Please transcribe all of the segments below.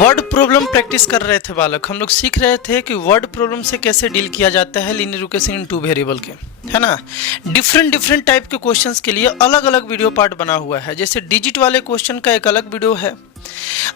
Word problem practice कर रहे थे बालक। हम लोग सीख रहे थे कि वर्ड प्रॉब्लम से कैसे डील किया जाता है linear equation in two variable के, है ना। डिफरेंट टाइप के क्वेश्चंस के लिए अलग अलग वीडियो पार्ट बना हुआ है। जैसे डिजिट वाले क्वेश्चन का एक अलग वीडियो है,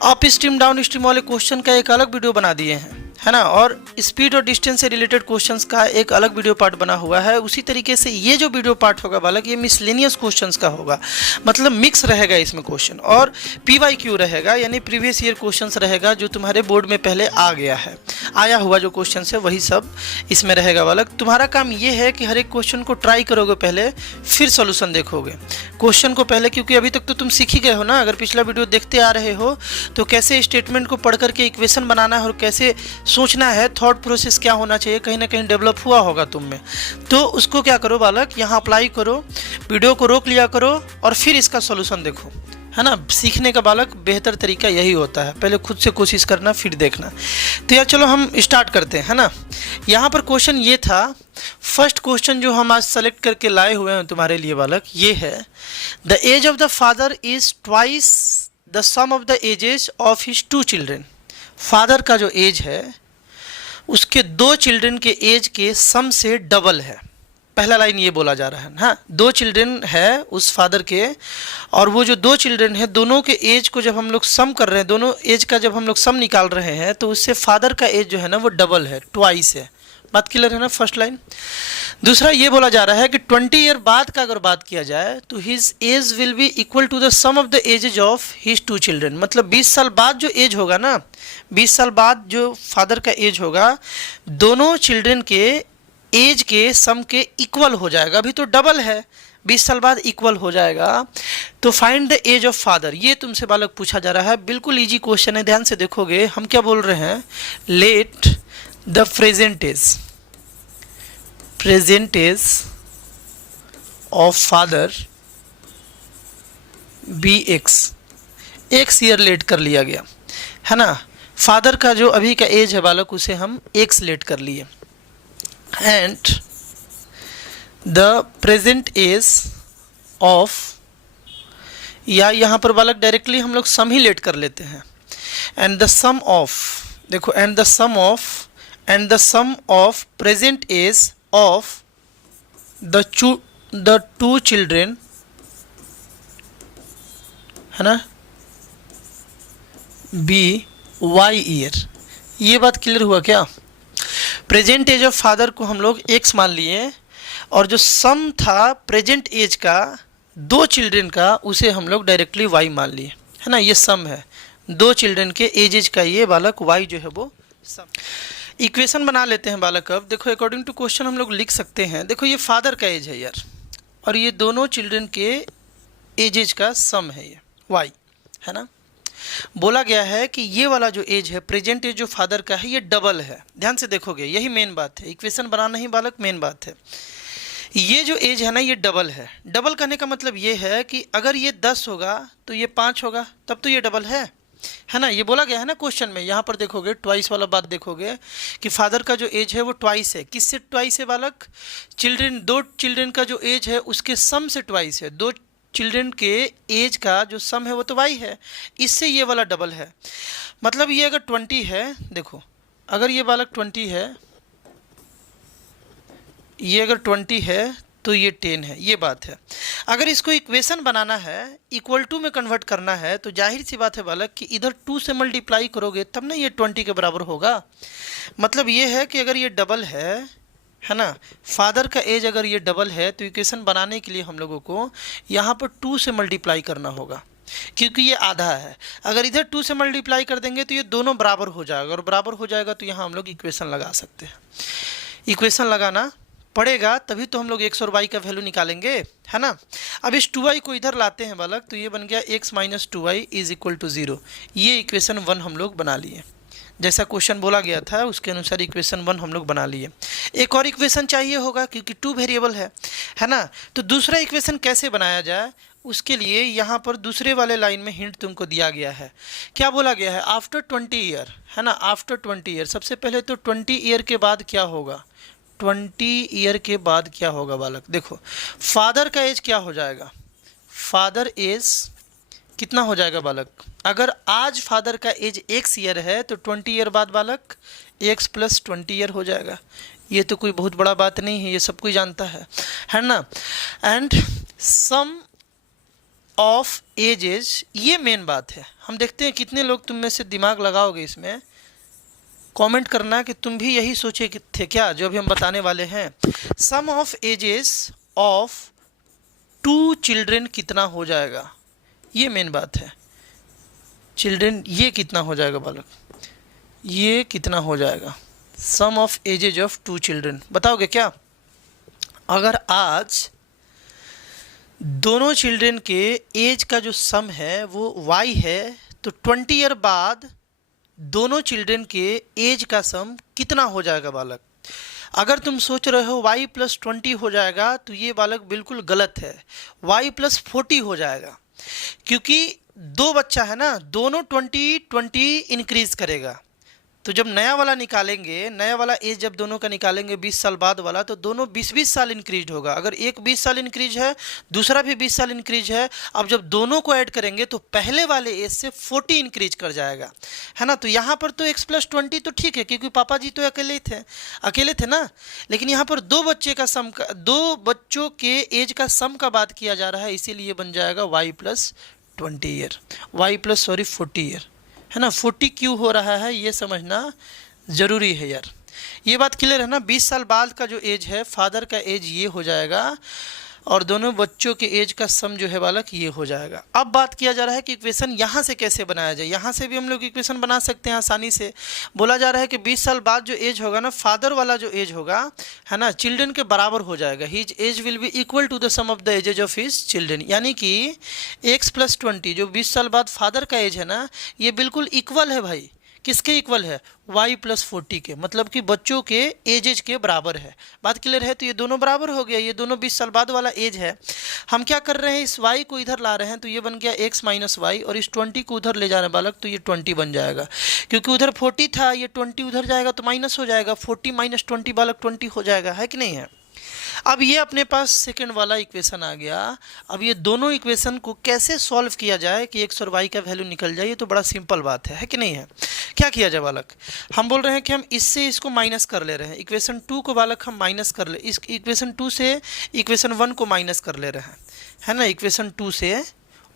अप स्ट्रीम डाउन स्ट्रीम वाले क्वेश्चन का एक अलग वीडियो बना दिए हैं, है ना। और स्पीड और डिस्टेंस से रिलेटेड क्वेश्चंस का एक अलग वीडियो पार्ट बना हुआ है। उसी तरीके से ये जो वीडियो पार्ट होगा बालक, ये मिसलेनियस क्वेश्चंस का होगा, मतलब मिक्स रहेगा इसमें क्वेश्चन। और PYQ रहेगा, यानी प्रीवियस ईयर क्वेश्चंस रहेगा, जो तुम्हारे बोर्ड में पहले आ गया है, आया हुआ जो क्वेश्चन है वही सब इसमें रहेगा बालक। तुम्हारा काम ये है कि हर एक क्वेश्चन को ट्राई करोगे पहले, फिर सोल्यूशन देखोगे क्वेश्चन को पहले, क्योंकि अभी तक तो तुम सीख ही गए हो ना। अगर पिछला वीडियो देखते आ रहे हो तो कैसे स्टेटमेंट को पढ़ करके इक्वेशन बनाना है और कैसे सोचना है, थॉट प्रोसेस क्या होना चाहिए, कहीं ना कहीं डेवलप हुआ होगा तुम में। तो उसको क्या करो बालक, यहाँ अप्लाई करो, वीडियो को रोक लिया करो और फिर इसका सॉल्यूशन देखो, है ना। सीखने का बालक बेहतर तरीका यही होता है, पहले खुद से कोशिश करना फिर देखना। तो यार चलो हम स्टार्ट करते हैं, है ना। यहाँ पर क्वेश्चन ये था, फर्स्ट क्वेश्चन जो हम आज सेलेक्ट करके लाए हुए हैं तुम्हारे लिए बालक, ये है the age of the father is twice the sum of the ages of his two children. Father का जो एज है उसके दो चिल्ड्रन के एज के सम से डबल है। पहला लाइन ये बोला जा रहा है, हाँ, दो चिल्ड्रन है उस फादर के, और वो जो दो चिल्ड्रन है दोनों के एज को जब हम लोग सम कर रहे हैं, दोनों एज का जब हम लोग सम निकाल रहे हैं, तो उससे फादर का एज जो है ना वो डबल है, ट्वाइस है। बात क्लियर है ना, फर्स्ट लाइन। दूसरा ये बोला जा रहा है कि 20 ईयर बाद का अगर बात किया जाए तो his age will be equal to the sum of the ages of his two children. मतलब 20 साल बाद जो एज होगा ना, 20 साल बाद जो फादर का एज होगा, दोनों चिल्ड्रन के एज के सम के इक्वल हो जाएगा। अभी तो डबल है, 20 साल बाद इक्वल हो जाएगा। तो find the age of father, ये तुमसे बालक पूछा जा रहा है। बिल्कुल इजी क्वेश्चन है, ध्यान से देखोगे। हम क्या बोल रहे हैं, let the present age of father be x year let कर लिया गया, है ना। फादर का जो अभी का एज है बालक, उसे हम एक्स लेट कर लिए, and the present age of, या यहाँ पर बालक डायरेक्टली हम लोग सम ही लेट कर लेते हैं, एंड द सम ऑफ, देखो, and the sum of present age of the two children, है ना, बी वाई ईयर। ये बात क्लियर हुआ क्या। प्रेजेंट एज ऑफ फादर को हम लोग एक्स मान लिए, और जो सम था प्रेजेंट एज का दो चिल्ड्रन का, उसे हम लोग डायरेक्टली वाई मान लिए, है ना। ये सम है दो चिल्ड्रन के एजेज का, ये बालक वाई जो है वो सम। इक्वेशन बना लेते हैं बालक। अब देखो, अकॉर्डिंग टू क्वेश्चन हम लोग लिख सकते हैं, देखो ये फादर का एज है यार, और ये दोनों चिल्ड्रन के एजेज का सम है, ये वाई, है ना। बोला गया है कि ये वाला जो एज है, प्रेजेंट एज जो फादर का है, ये डबल है। ध्यान से देखोगे, यही मेन बात है, इक्वेशन बनाना ही बालक मेन बात है। ये जो एज है ना, ये डबल है। डबल कहने का मतलब ये है कि अगर ये 10 होगा तो ये 5 होगा, तब तो ये डबल है ना। ये बोला गया है ना क्वेश्चन में। यहाँ पर देखोगे ट्वाइस वाला बात देखोगे कि फादर का जो एज है वो ट्वाइस है। किससे ट्वाइस है बालक, दो चिल्ड्रन का जो एज है उसके सम से ट्वाइस है। दो चिल्ड्रन के एज का जो सम है वो तो वाई है, इससे ये वाला डबल है। मतलब ये अगर 20 है, देखो अगर ये बालक 20 है, ये अगर 20 है तो ये 10 है, ये बात है। अगर इसको इक्वेशन बनाना है, इक्वल टू में कन्वर्ट करना है, तो जाहिर सी बात है बालक कि इधर 2 से मल्टीप्लाई करोगे तब ना ये 20 के बराबर होगा। मतलब ये है कि अगर ये डबल है ना, फादर का एज अगर ये डबल है, तो इक्वेशन बनाने के लिए हम लोगों को यहाँ पर 2 से मल्टीप्लाई करना होगा, क्योंकि ये आधा है। अगर इधर 2 से मल्टीप्लाई कर देंगे तो ये दोनों बराबर हो जाएगा, और बराबर हो जाएगा तो यहाँ हम लोग इक्वेशन लगा सकते हैं। इक्वेशन लगाना पड़ेगा तभी तो हम लोग एक्स और वाई का वैल्यू निकालेंगे, है ना। अब इस 2y को इधर लाते हैं बालक, तो ये बन गया x minus 2y is equal to 0। ये इक्वेशन 1 हम लोग बना लिए, जैसा क्वेश्चन बोला गया था उसके अनुसार इक्वेशन 1 हम लोग बना लिए। एक और इक्वेशन चाहिए होगा क्योंकि 2 वेरिएबल है ना। तो दूसरा इक्वेशन कैसे बनाया जाए, उसके लिए यहाँ पर दूसरे वाले लाइन में हिंट तुमको दिया गया है। क्या बोला गया है, आफ्टर 20 ईयर, है ना, आफ्टर 20 ईयर। सबसे पहले तो 20 ईयर के बाद क्या होगा, 20 ईयर के बाद क्या होगा बालक। देखो फादर का एज क्या हो जाएगा, फादर एज कितना हो जाएगा बालक? अगर आज फादर का एज एक्स ईयर है तो 20 ईयर बाद बालक एक्स प्लस 20 ईयर हो जाएगा। ये तो कोई बहुत बड़ा बात नहीं है, ये सब कोई जानता है ना। एंड सम ऑफ एजेस, ये मेन बात है। हम देखते हैं कितने लोग तुम में से दिमाग लगाओगे इसमें, कमेंट करना कि तुम भी यही सोचे कि थे क्या जो अभी हम बताने वाले हैं। सम ऑफ एजेस ऑफ 2 चिल्ड्रेन कितना हो जाएगा, ये मेन बात है। चिल्ड्रेन ये कितना हो जाएगा बालक, ये कितना हो जाएगा? सम ऑफ एजेज ऑफ 2 चिल्ड्रेन बताओगे क्या? अगर आज दोनों चिल्ड्रेन के एज का जो सम है वो y है तो 20 ईयर बाद दोनों चिल्ड्रेन के एज का सम कितना हो जाएगा बालक? अगर तुम सोच रहे हो y प्लस 20 हो जाएगा तो ये बालक बिल्कुल गलत है, y प्लस 40 हो जाएगा। क्योंकि दो बच्चा है ना, दोनों 20 इंक्रीज करेगा। तो जब नया वाला निकालेंगे, नया वाला एज जब दोनों का निकालेंगे 20 साल बाद वाला, तो दोनों 20-20 साल इंक्रीज होगा। अगर एक 20 साल इंक्रीज है, दूसरा भी 20 साल इंक्रीज है, अब जब दोनों को ऐड करेंगे तो पहले वाले एज से 40 इंक्रीज कर जाएगा, है ना। तो यहाँ पर तो x प्लस 20 तो ठीक है, क्योंकि पापा जी तो अकेले थे ना। लेकिन यहाँ पर दो बच्चों के एज का सम का बात किया जा रहा है, इसीलिए बन जाएगा y plus 20 year, y plus 40 year, है ना। 40 क्यों हो रहा है ये समझना ज़रूरी है यार। ये बात क्लियर है ना। 20 साल बाद का जो एज है, फादर का एज ये हो जाएगा और दोनों बच्चों के एज का सम जो है बालक ये हो जाएगा। अब बात किया जा रहा है कि इक्वेशन यहाँ से कैसे बनाया जाए। यहाँ से भी हम लोग इक्वेशन बना सकते हैं आसानी से। बोला जा रहा है कि 20 साल बाद जो एज होगा ना, फादर वाला जो एज होगा, है ना, चिल्ड्रन के बराबर हो जाएगा। His age will be equal to the sum of the ages of his children, यानी कि x प्लस 20 जो 20 साल बाद फादर का एज है ना, ये बिल्कुल इक्वल है भाई। किसके इक्वल है? y प्लस 40 के, मतलब कि बच्चों के एजेज के बराबर है। बात क्लियर है। तो ये दोनों बराबर हो गया, ये दोनों 20 साल बाद वाला एज है। हम क्या कर रहे हैं, इस y को इधर ला रहे हैं, तो ये बन गया x माइनस वाई, और इस 20 को उधर ले जा रहे हैं बालक, तो ये 20 बन जाएगा। क्योंकि उधर 40 था, ये 20 उधर जाएगा तो माइनस हो जाएगा, 40 माइनस 20 बालक 20 हो जाएगा, है कि नहीं है। अब ये अपने पास सेकंड वाला इक्वेशन आ गया। अब ये दोनों इक्वेशन को कैसे सॉल्व किया जाए कि x और y का वैल्यू निकल जाए, ये तो बड़ा सिंपल बात है कि नहीं है। क्या किया जाए बालक? हम बोल रहे हैं कि हम इससे इसको माइनस कर ले रहे हैं। इक्वेशन 2 को बालक हम माइनस कर ले, इस इक्वेशन 2 से इक्वेशन 1 को माइनस कर ले रहे हैं, है ना। इक्वेशन 2 से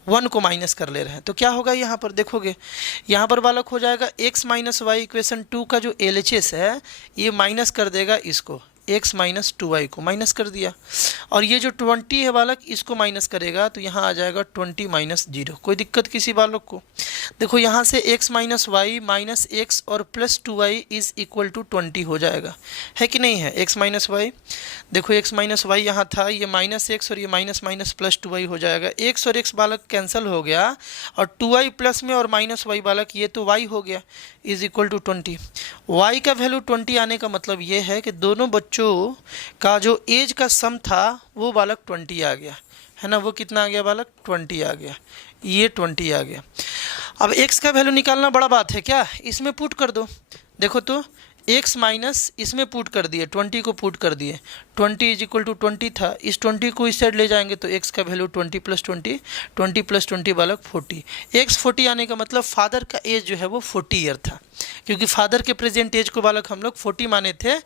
1 को माइनस कर ले रहे हैं, तो क्या होगा यहाँ पर देखोगे, यहाँ पर बालक हो जाएगा x माइनस वाई। इक्वेशन 2 का जो LHS है ये माइनस कर देगा इसको, x माइनस 2y को माइनस कर दिया, और ये जो 20 है बालक इसको माइनस करेगा, तो यहाँ आ जाएगा 20 माइनस 0। कोई दिक्कत किसी बालक को? देखो यहाँ से x minus Y minus X और plus 2y is equal to 20 हो जाएगा, है कि नहीं है। x माइनस वाई, देखो x माइनस वाई यहाँ था, ये माइनस एक्स और ये माइनस माइनस प्लस 2y हो जाएगा। x और x बालक कैंसिल हो गया, और 2y प्लस में और माइनस y बालक ये तो y हो गया, इज इक्वल टू 20। y का वैल्यू 20 आने का मतलब ये है कि दोनों बच्चों का जो एज का सम था वो बालक 20 आ गया, है ना। वो कितना आ गया बालक? 20 आ गया, ये 20 आ गया। अब x का वैल्यू निकालना बड़ा बात है क्या? इसमें पुट कर दो। देखो तो x माइनस इसमें पुट कर दिए, 20 को पुट कर दिए, 20 इज इक्वल टू 20 था, इस 20 को इस साइड ले जाएंगे तो x का वैल्यू 20 प्लस 20, 20 प्लस 20 बालक 40। x 40 आने का मतलब फादर का एज जो है वो 40 ईयर था, क्योंकि फादर के प्रेजेंट एज को बालक हम लोग 40 माने थे,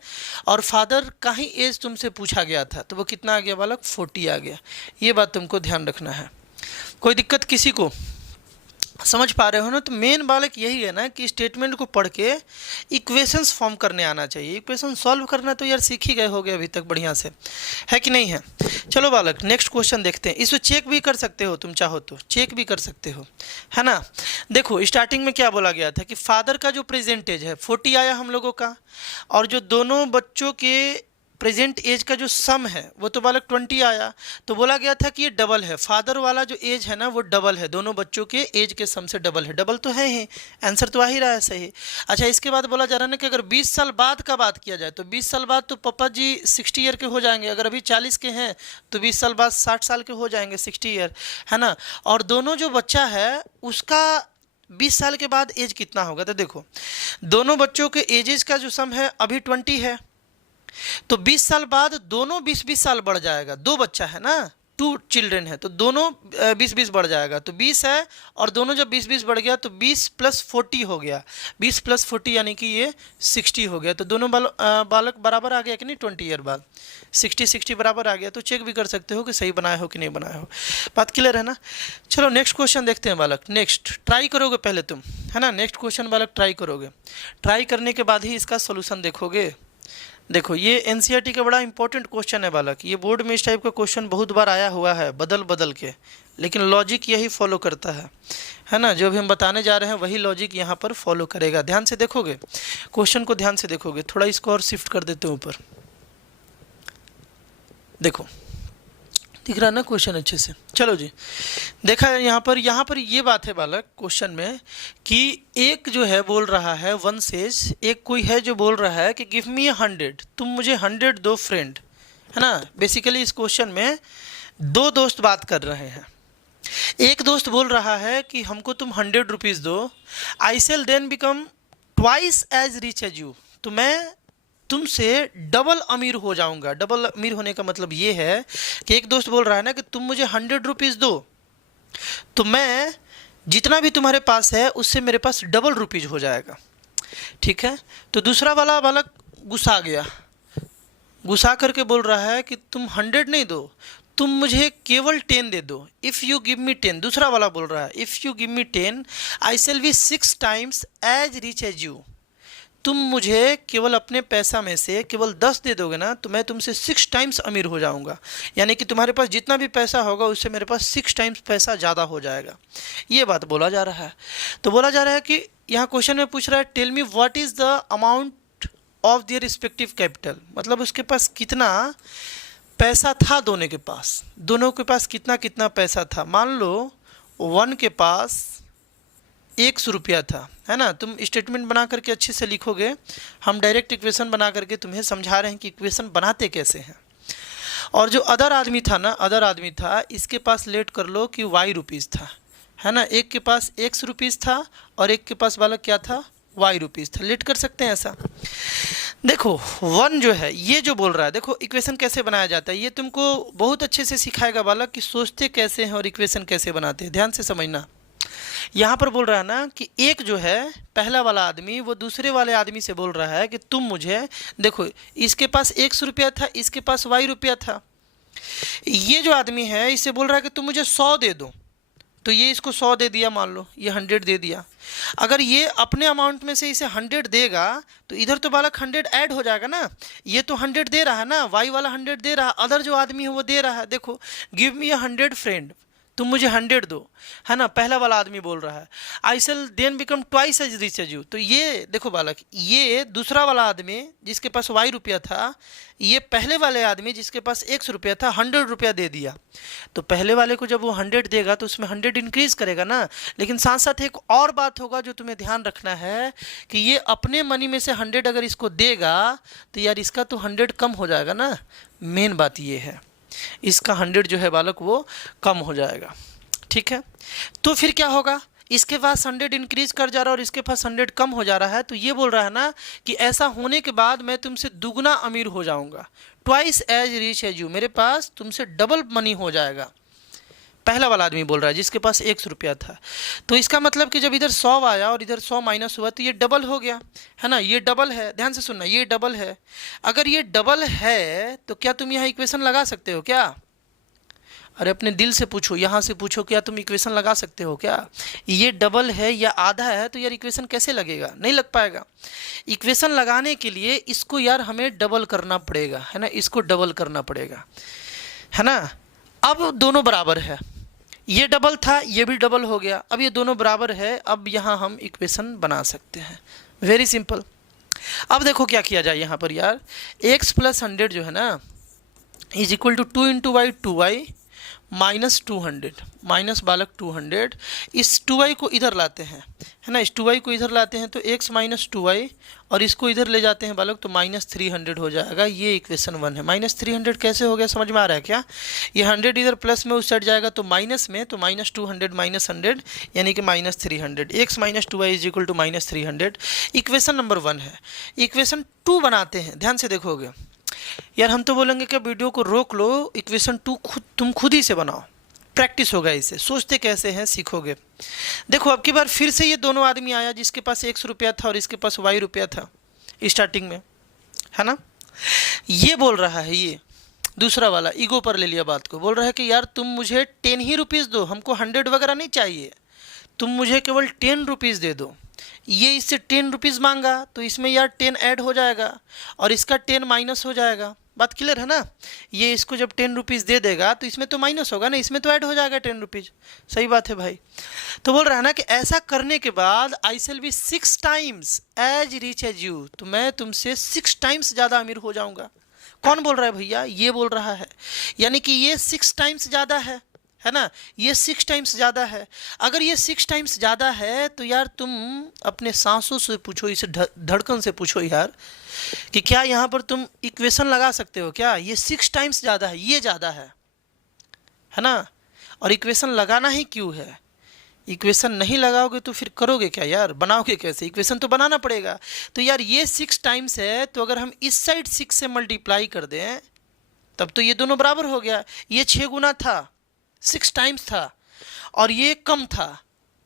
और फादर का ही एज तुमसे पूछा गया था, तो वो कितना आ गया बालक? 40 आ गया। ये बात तुमको ध्यान रखना है। कोई दिक्कत किसी को? समझ पा रहे हो ना। तो मेन बालक यही है ना कि स्टेटमेंट को पढ़ के इक्वेशंस फॉर्म करने आना चाहिए। इक्वेशन सॉल्व करना तो यार सीख ही गए होगे अभी तक बढ़िया से, है कि नहीं है। चलो बालक नेक्स्ट क्वेश्चन देखते हैं। इसको चेक भी कर सकते हो, तुम चाहो तो चेक भी कर सकते हो, है ना। देखो स्टार्टिंग में क्या बोला गया था कि फादर का जो प्रेजेंटेज है 40 आया हम लोगों का, और जो दोनों बच्चों के प्रेजेंट एज का जो सम है वो तो बालक 20 आया। तो बोला गया था कि ये डबल है, फादर वाला जो एज है ना वो डबल है, दोनों बच्चों के एज के सम से डबल है। डबल तो है ही, आंसर तो आ ही रहा है सही। अच्छा, इसके बाद बोला जा रहा है ना कि अगर 20 साल बाद का बात किया जाए तो 20 साल बाद तो पापा जी 60 ईयर के हो जाएंगे, अगर अभी 40 के हैं तो 20 साल बाद 60 साल के हो जाएंगे, 60 ईयर, है ना। और दोनों जो बच्चा है उसका 20 साल के बाद एज कितना होगा? तो देखो दोनों बच्चों के एजेस का जो सम है अभी 20 है, तो 20 साल बाद दोनों 20-20 साल बढ़ जाएगा। दो बच्चा है ना, 2 चिल्ड्रेन है तो दोनों 20-20 बढ़ जाएगा, तो 20 है और दोनों जब 20-20 बढ़ गया तो 20 + 40 हो गया, 20 + 40 यानी कि ये 60 हो गया। तो दोनों बालक बराबर आ गया कि नहीं, 20 ईयर बाद 60 बराबर आ गया। तो चेक भी कर सकते हो कि सही बनाए हो कि नहीं बनाए हो। बात क्लियर है ना। चलो नेक्स्ट क्वेश्चन देखते हैं बालक। नेक्स्ट ट्राई करोगे पहले तुम, है ना। नेक्स्ट क्वेश्चन बालक ट्राई करोगे, ट्राई करने के बाद ही इसका सोल्यूशन देखोगे। देखो ये एनसीईआरटी का बड़ा इंपॉर्टेंट क्वेश्चन है बालक, ये बोर्ड में इस टाइप का क्वेश्चन बहुत बार आया हुआ है बदल बदल के, लेकिन लॉजिक यही फॉलो करता है ना। जो भी हम बताने जा रहे हैं वही लॉजिक यहाँ पर फॉलो करेगा। ध्यान से देखोगे क्वेश्चन को, ध्यान से देखोगे। थोड़ा इसको और शिफ्ट कर देते हैं ऊपर, देखो दिख रहा है ना क्वेश्चन अच्छे से। चलो जी, देखा है यहाँ पर ये बात है बालक क्वेश्चन में कि एक जो है बोल रहा है, वन सेज, एक कोई है जो बोल रहा है कि गिव मी 100, तुम मुझे 100 दो फ्रेंड, है ना। बेसिकली इस क्वेश्चन में 2 दोस्त बात कर रहे हैं। एक दोस्त बोल रहा है कि हमको तुम 100 रुपीज़ दो, I shall then become twice as rich as you, तो मैं तुमसे डबल अमीर हो जाऊंगा। डबल अमीर होने का मतलब ये है कि एक दोस्त बोल रहा है ना कि तुम मुझे 100 रुपीज़ दो तो मैं जितना भी तुम्हारे पास है उससे मेरे पास डबल रुपीज़ हो जाएगा, ठीक है। तो दूसरा वाला बालक गुस्सा गया, गुस्सा करके बोल रहा है कि तुम 100 नहीं दो, तुम मुझे केवल 10 दे दो, इफ़ यू गिव मी 10। दूसरा वाला बोल रहा है if you give me 10 I shall be 6 times as rich as you, तुम मुझे केवल अपने पैसा में से केवल 10 दे दोगे ना तो मैं तुमसे 6 टाइम्स अमीर हो जाऊंगा, यानी कि तुम्हारे पास जितना भी पैसा होगा उससे मेरे पास 6 टाइम्स पैसा ज़्यादा हो जाएगा। ये बात बोला जा रहा है। तो बोला जा रहा है कि यहाँ क्वेश्चन में पूछ रहा है tell me what is the amount of their respective capital, मतलब उसके पास कितना पैसा था, दोनों के पास कितना कितना पैसा था। मान लो 1 के पास 100 रुपया था, है ना। तुम स्टेटमेंट बना करके अच्छे से लिखोगे, हम डायरेक्ट इक्वेशन बना करके तुम्हें समझा रहे हैं कि इक्वेशन बनाते कैसे हैं। और जो अदर आदमी था ना, अदर आदमी था, इसके पास लेट कर लो कि y रुपीज़ था, है ना। एक के पास x रुपीज़ था और एक के पास बालक क्या था, y रुपीज़ था। लेट कर सकते हैं ऐसा। देखो 1 जो है ये जो बोल रहा है, देखो इक्वेशन कैसे बनाया जाता है ये तुमको बहुत अच्छे से सिखाएगा बालक कि सोचते कैसे हैं और इक्वेशन कैसे बनाते हैं। ध्यान से समझना। यहाँ पर बोल रहा है ना कि एक जो है पहला वाला आदमी वो दूसरे वाले आदमी से बोल रहा है कि तुम मुझे, देखो इसके पास 100 रुपया था, इसके पास y रुपया था। ये जो आदमी है इससे बोल रहा है कि तुम मुझे 100 दे दो, तो ये इसको 100 दे दिया, मान लो ये 100 दे दिया। अगर ये अपने अमाउंट में से इसे 100 देगा तो इधर तो बालक 100 ऐड हो जाएगा ना। ये तो 100 दे रहा है ना, y वाला 100 दे रहा है, अदर जो आदमी है वो दे रहा है। देखो गिव मी 100 फ्रेंड, तुम मुझे 100 दो, है ना। पहला वाला आदमी बोल रहा है I shall then become twice as rich as you, तो ये देखो बालक, ये दूसरा वाला आदमी जिसके पास y रुपया था, ये पहले वाले आदमी जिसके पास 100 रुपया था 100 रुपया दे दिया। तो पहले वाले को जब वो 100 देगा तो उसमें 100 इंक्रीज करेगा ना। लेकिन साथ साथ एक और बात होगा जो तुम्हें ध्यान रखना है कि ये अपने मनी में से 100 अगर इसको देगा तो यार इसका तो 100 कम हो जाएगा ना। मेन बात ये है, इसका 100 जो है बालक वो कम हो जाएगा, ठीक है। तो फिर क्या होगा, इसके पास 100 इंक्रीज कर जा रहा है और इसके पास 100 कम हो जा रहा है। तो ये बोल रहा है ना कि ऐसा होने के बाद मैं तुमसे दुगना अमीर हो जाऊंगा, twice as rich as you, मेरे पास तुमसे डबल मनी हो जाएगा। पहला वाला आदमी बोल रहा है जिसके पास 100 रुपया था। तो इसका मतलब कि जब इधर 100 आया और इधर 100 माइनस हुआ तो ये डबल हो गया, है ना। ये डबल है, ध्यान से सुनना, ये डबल है। अगर ये डबल है तो क्या तुम यहाँ इक्वेशन लगा सकते हो क्या? अरे अपने दिल से पूछो, यहाँ से पूछो, क्या तुम इक्वेशन लगा सकते हो क्या? ये डबल है या आधा है तो यार इक्वेशन कैसे लगेगा? नहीं लग पाएगा। इक्वेशन लगाने के लिए इसको यार हमें डबल करना पड़ेगा, है ना, इसको डबल करना पड़ेगा, है ना। अब दोनों बराबर है, ये डबल था ये भी डबल हो गया, अब ये दोनों बराबर है, अब यहाँ हम इक्वेशन बना सकते हैं। Very simple. अब देखो क्या किया जाए यहाँ पर यार, x प्लस 100 जो है ना is equal to 2 into y 2y minus 200, minus बालक 200। इस 2y को इधर लाते हैं, है ना, इस 2y को इधर लाते हैं तो x माइनस 2y और इसको इधर ले जाते हैं बालक तो माइनस 300 हो जाएगा। ये इक्वेशन 1 है। माइनस 300 कैसे हो गया, समझ में आ रहा है क्या? ये 100 इधर प्लस में उस साइड जाएगा तो माइनस में, तो माइनस 200 माइनस 100 यानी कि minus 300। x minus 2y is equal to minus 300। Equation number 1 है। इक्वेशन 2 बनाते हैं, ध्यान से देखोगे। यार हम तो बोलेंगे कि वीडियो को रोक लो, इक्वेशन 2 तुम खुद ही से बनाओ, प्रैक्टिस होगा इससे, सोचते कैसे हैं सीखोगे। देखो अब की बार फिर से ये दोनों आदमी आया जिसके पास x रुपया था और इसके पास y रुपया था स्टार्टिंग में, है ना। ये बोल रहा है, ये दूसरा वाला ईगो पर ले लिया बात को, बोल रहा है कि यार तुम मुझे 10 ही रुपीज़ दो, हमको 100 वगैरह नहीं चाहिए, तुम मुझे केवल 10 रुपीज़ दे दो। ये इससे 10 रुपीज़ मांगा तो इसमें यार 10 ऐड हो जाएगा और इसका 10 माइनस हो जाएगा। बात क्लियर है ना। ये इसको जब 10 रुपीज़ दे देगा तो इसमें तो माइनस होगा ना, इसमें तो ऐड हो जाएगा 10 रुपीज़। सही बात है भाई। तो बोल रहा है ना कि ऐसा करने के बाद I shall be 6 times as rich as you, तो मैं तुमसे 6 टाइम्स ज़्यादा अमीर हो जाऊँगा। कौन बोल रहा है भैया? ये बोल रहा है, यानी कि ये 6 टाइम्स ज़्यादा है ना, ये 6 टाइम्स ज़्यादा है। अगर ये 6 टाइम्स ज़्यादा है तो यार तुम अपने सांसों से पूछो, इसे धड़कन से पूछो यार कि क्या यहाँ पर तुम इक्वेशन लगा सकते हो क्या? ये 6 टाइम्स ज़्यादा है, ये ज़्यादा है ना। और इक्वेशन लगाना ही क्यों है? इक्वेशन नहीं लगाओगे तो फिर करोगे क्या यार, बनाओगे कैसे? इक्वेशन तो बनाना पड़ेगा। तो यार ये 6 टाइम्स है, तो अगर हम इस साइड 6 से मल्टीप्लाई कर दें तब तो ये दोनों बराबर हो गया। ये 6 गुना था, 6 टाइम्स था, और ये कम था,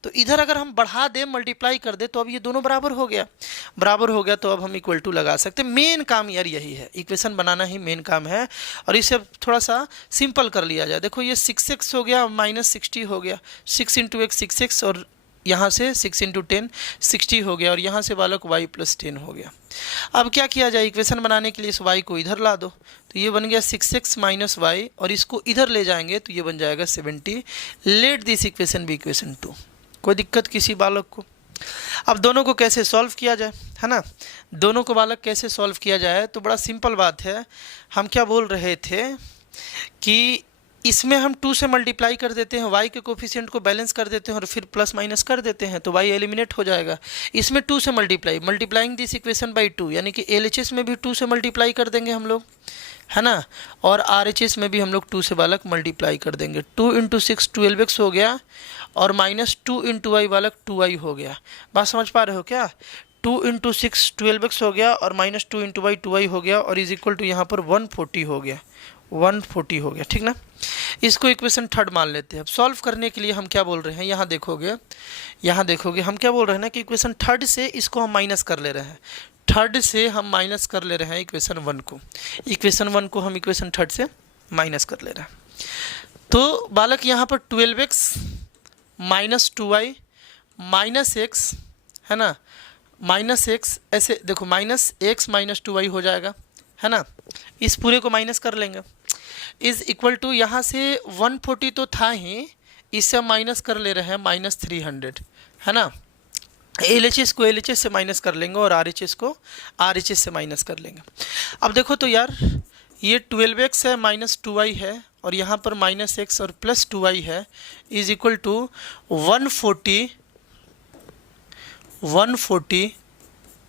तो इधर अगर हम बढ़ा दें मल्टीप्लाई कर दे तो अब ये दोनों बराबर हो गया। बराबर हो गया तो अब हम इक्वल टू लगा सकते हैं। मेन काम यार यही है, इक्वेशन बनाना ही मेन काम है। और इसे अब थोड़ा सा सिंपल कर लिया जाए। देखो ये 6x हो गया माइनस 60 हो गया, 6 इंटू एक्स 6x, और यहाँ से 6 इंटू 10 60 हो गया, और यहाँ से बालक y प्लस 10 हो गया। अब क्या किया जाए, इक्वेशन बनाने के लिए इस y को इधर ला दो, तो ये बन गया 6x माइनस वाई, और इसको इधर ले जाएंगे तो ये बन जाएगा 70। Let this equation B equation 2। कोई दिक्कत किसी बालक को? अब दोनों को कैसे सॉल्व किया जाए, है ना। दोनों को बालक कैसे सॉल्व किया जाए, तो बड़ा सिंपल बात है। हम क्या बोल रहे थे कि इसमें हम 2 से मल्टीप्लाई कर देते हैं, y के कोफिशिएंट को बैलेंस कर देते हैं और फिर प्लस माइनस कर देते हैं, तो y एलिमिनेट हो जाएगा। इसमें 2 से मल्टीप्लाइंग दिस इक्वेशन बाई 2, यानी कि LHS में भी 2 से मल्टीप्लाई कर देंगे हम लोग, है ना, और RHS में भी हम लोग 2 से बालक मल्टीप्लाई कर देंगे। 2 इंटू 6 12x हो गया, और माइनस 2 इंटू वाई बालक 2y हो गया। बात समझ पा रहे हो क्या? 2 इंटू 6 12x हो गया, और माइनस 2 इंटू वाई 2y हो गया, और इज इक्वल टू यहाँ पर 140 हो गया, 140 हो गया, ठीक ना। इसको इक्वेशन 3 मान लेते हैं। अब सॉल्व करने के लिए हम क्या बोल रहे हैं, यहाँ देखोगे हम क्या बोल रहे हैं ना कि इक्वेशन 3 से इसको हम माइनस कर ले रहे हैं, 3 से हम माइनस कर ले रहे हैं इक्वेशन 1 को, इक्वेशन 1 को हम इक्वेशन 3 से माइनस कर ले रहे हैं। तो बालक यहाँ पर 12x minus 2y minus x, है ना, माइनस x, ऐसे देखो माइनस x माइनस 2y हो जाएगा, है ना। इस पूरे को माइनस कर लेंगे, इज इक्वल टू यहाँ से 140 तो था ही, इससे हम माइनस कर ले रहे हैं माइनस 300, है ना। LHS को LHS से माइनस कर लेंगे और RHS को RHS से माइनस कर लेंगे। अब देखो तो यार ये 12x है माइनस 2y है, और यहाँ पर माइनस x और प्लस 2y है, इज इक्वल टू 140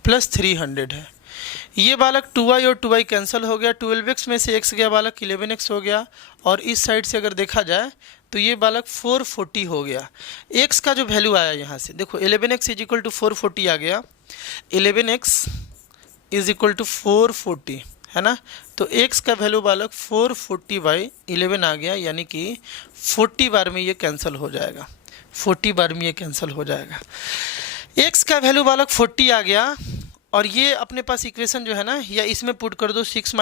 प्लस 300 है। ये बालक 2y और 2y कैंसिल हो गया, 12x में से x गया बालक 11x हो गया, और इस साइड से अगर देखा जाए तो ये बालक 440 हो गया। x का जो वैल्यू आया यहाँ से देखो 11x इज इक्वल टू 440 आ गया, 11x इज इक्वल टू 440, है ना। तो x का वैल्यू बालक 440 बाई 11 आ गया, यानी कि 40 बार में ये कैंसिल हो जाएगा, 40 बार में ये कैंसिल हो जाएगा। x का वैल्यू बालक 40 आ गया, और ये अपने पास इक्वेशन जो है ना, या इसमें पुट कर दो 6x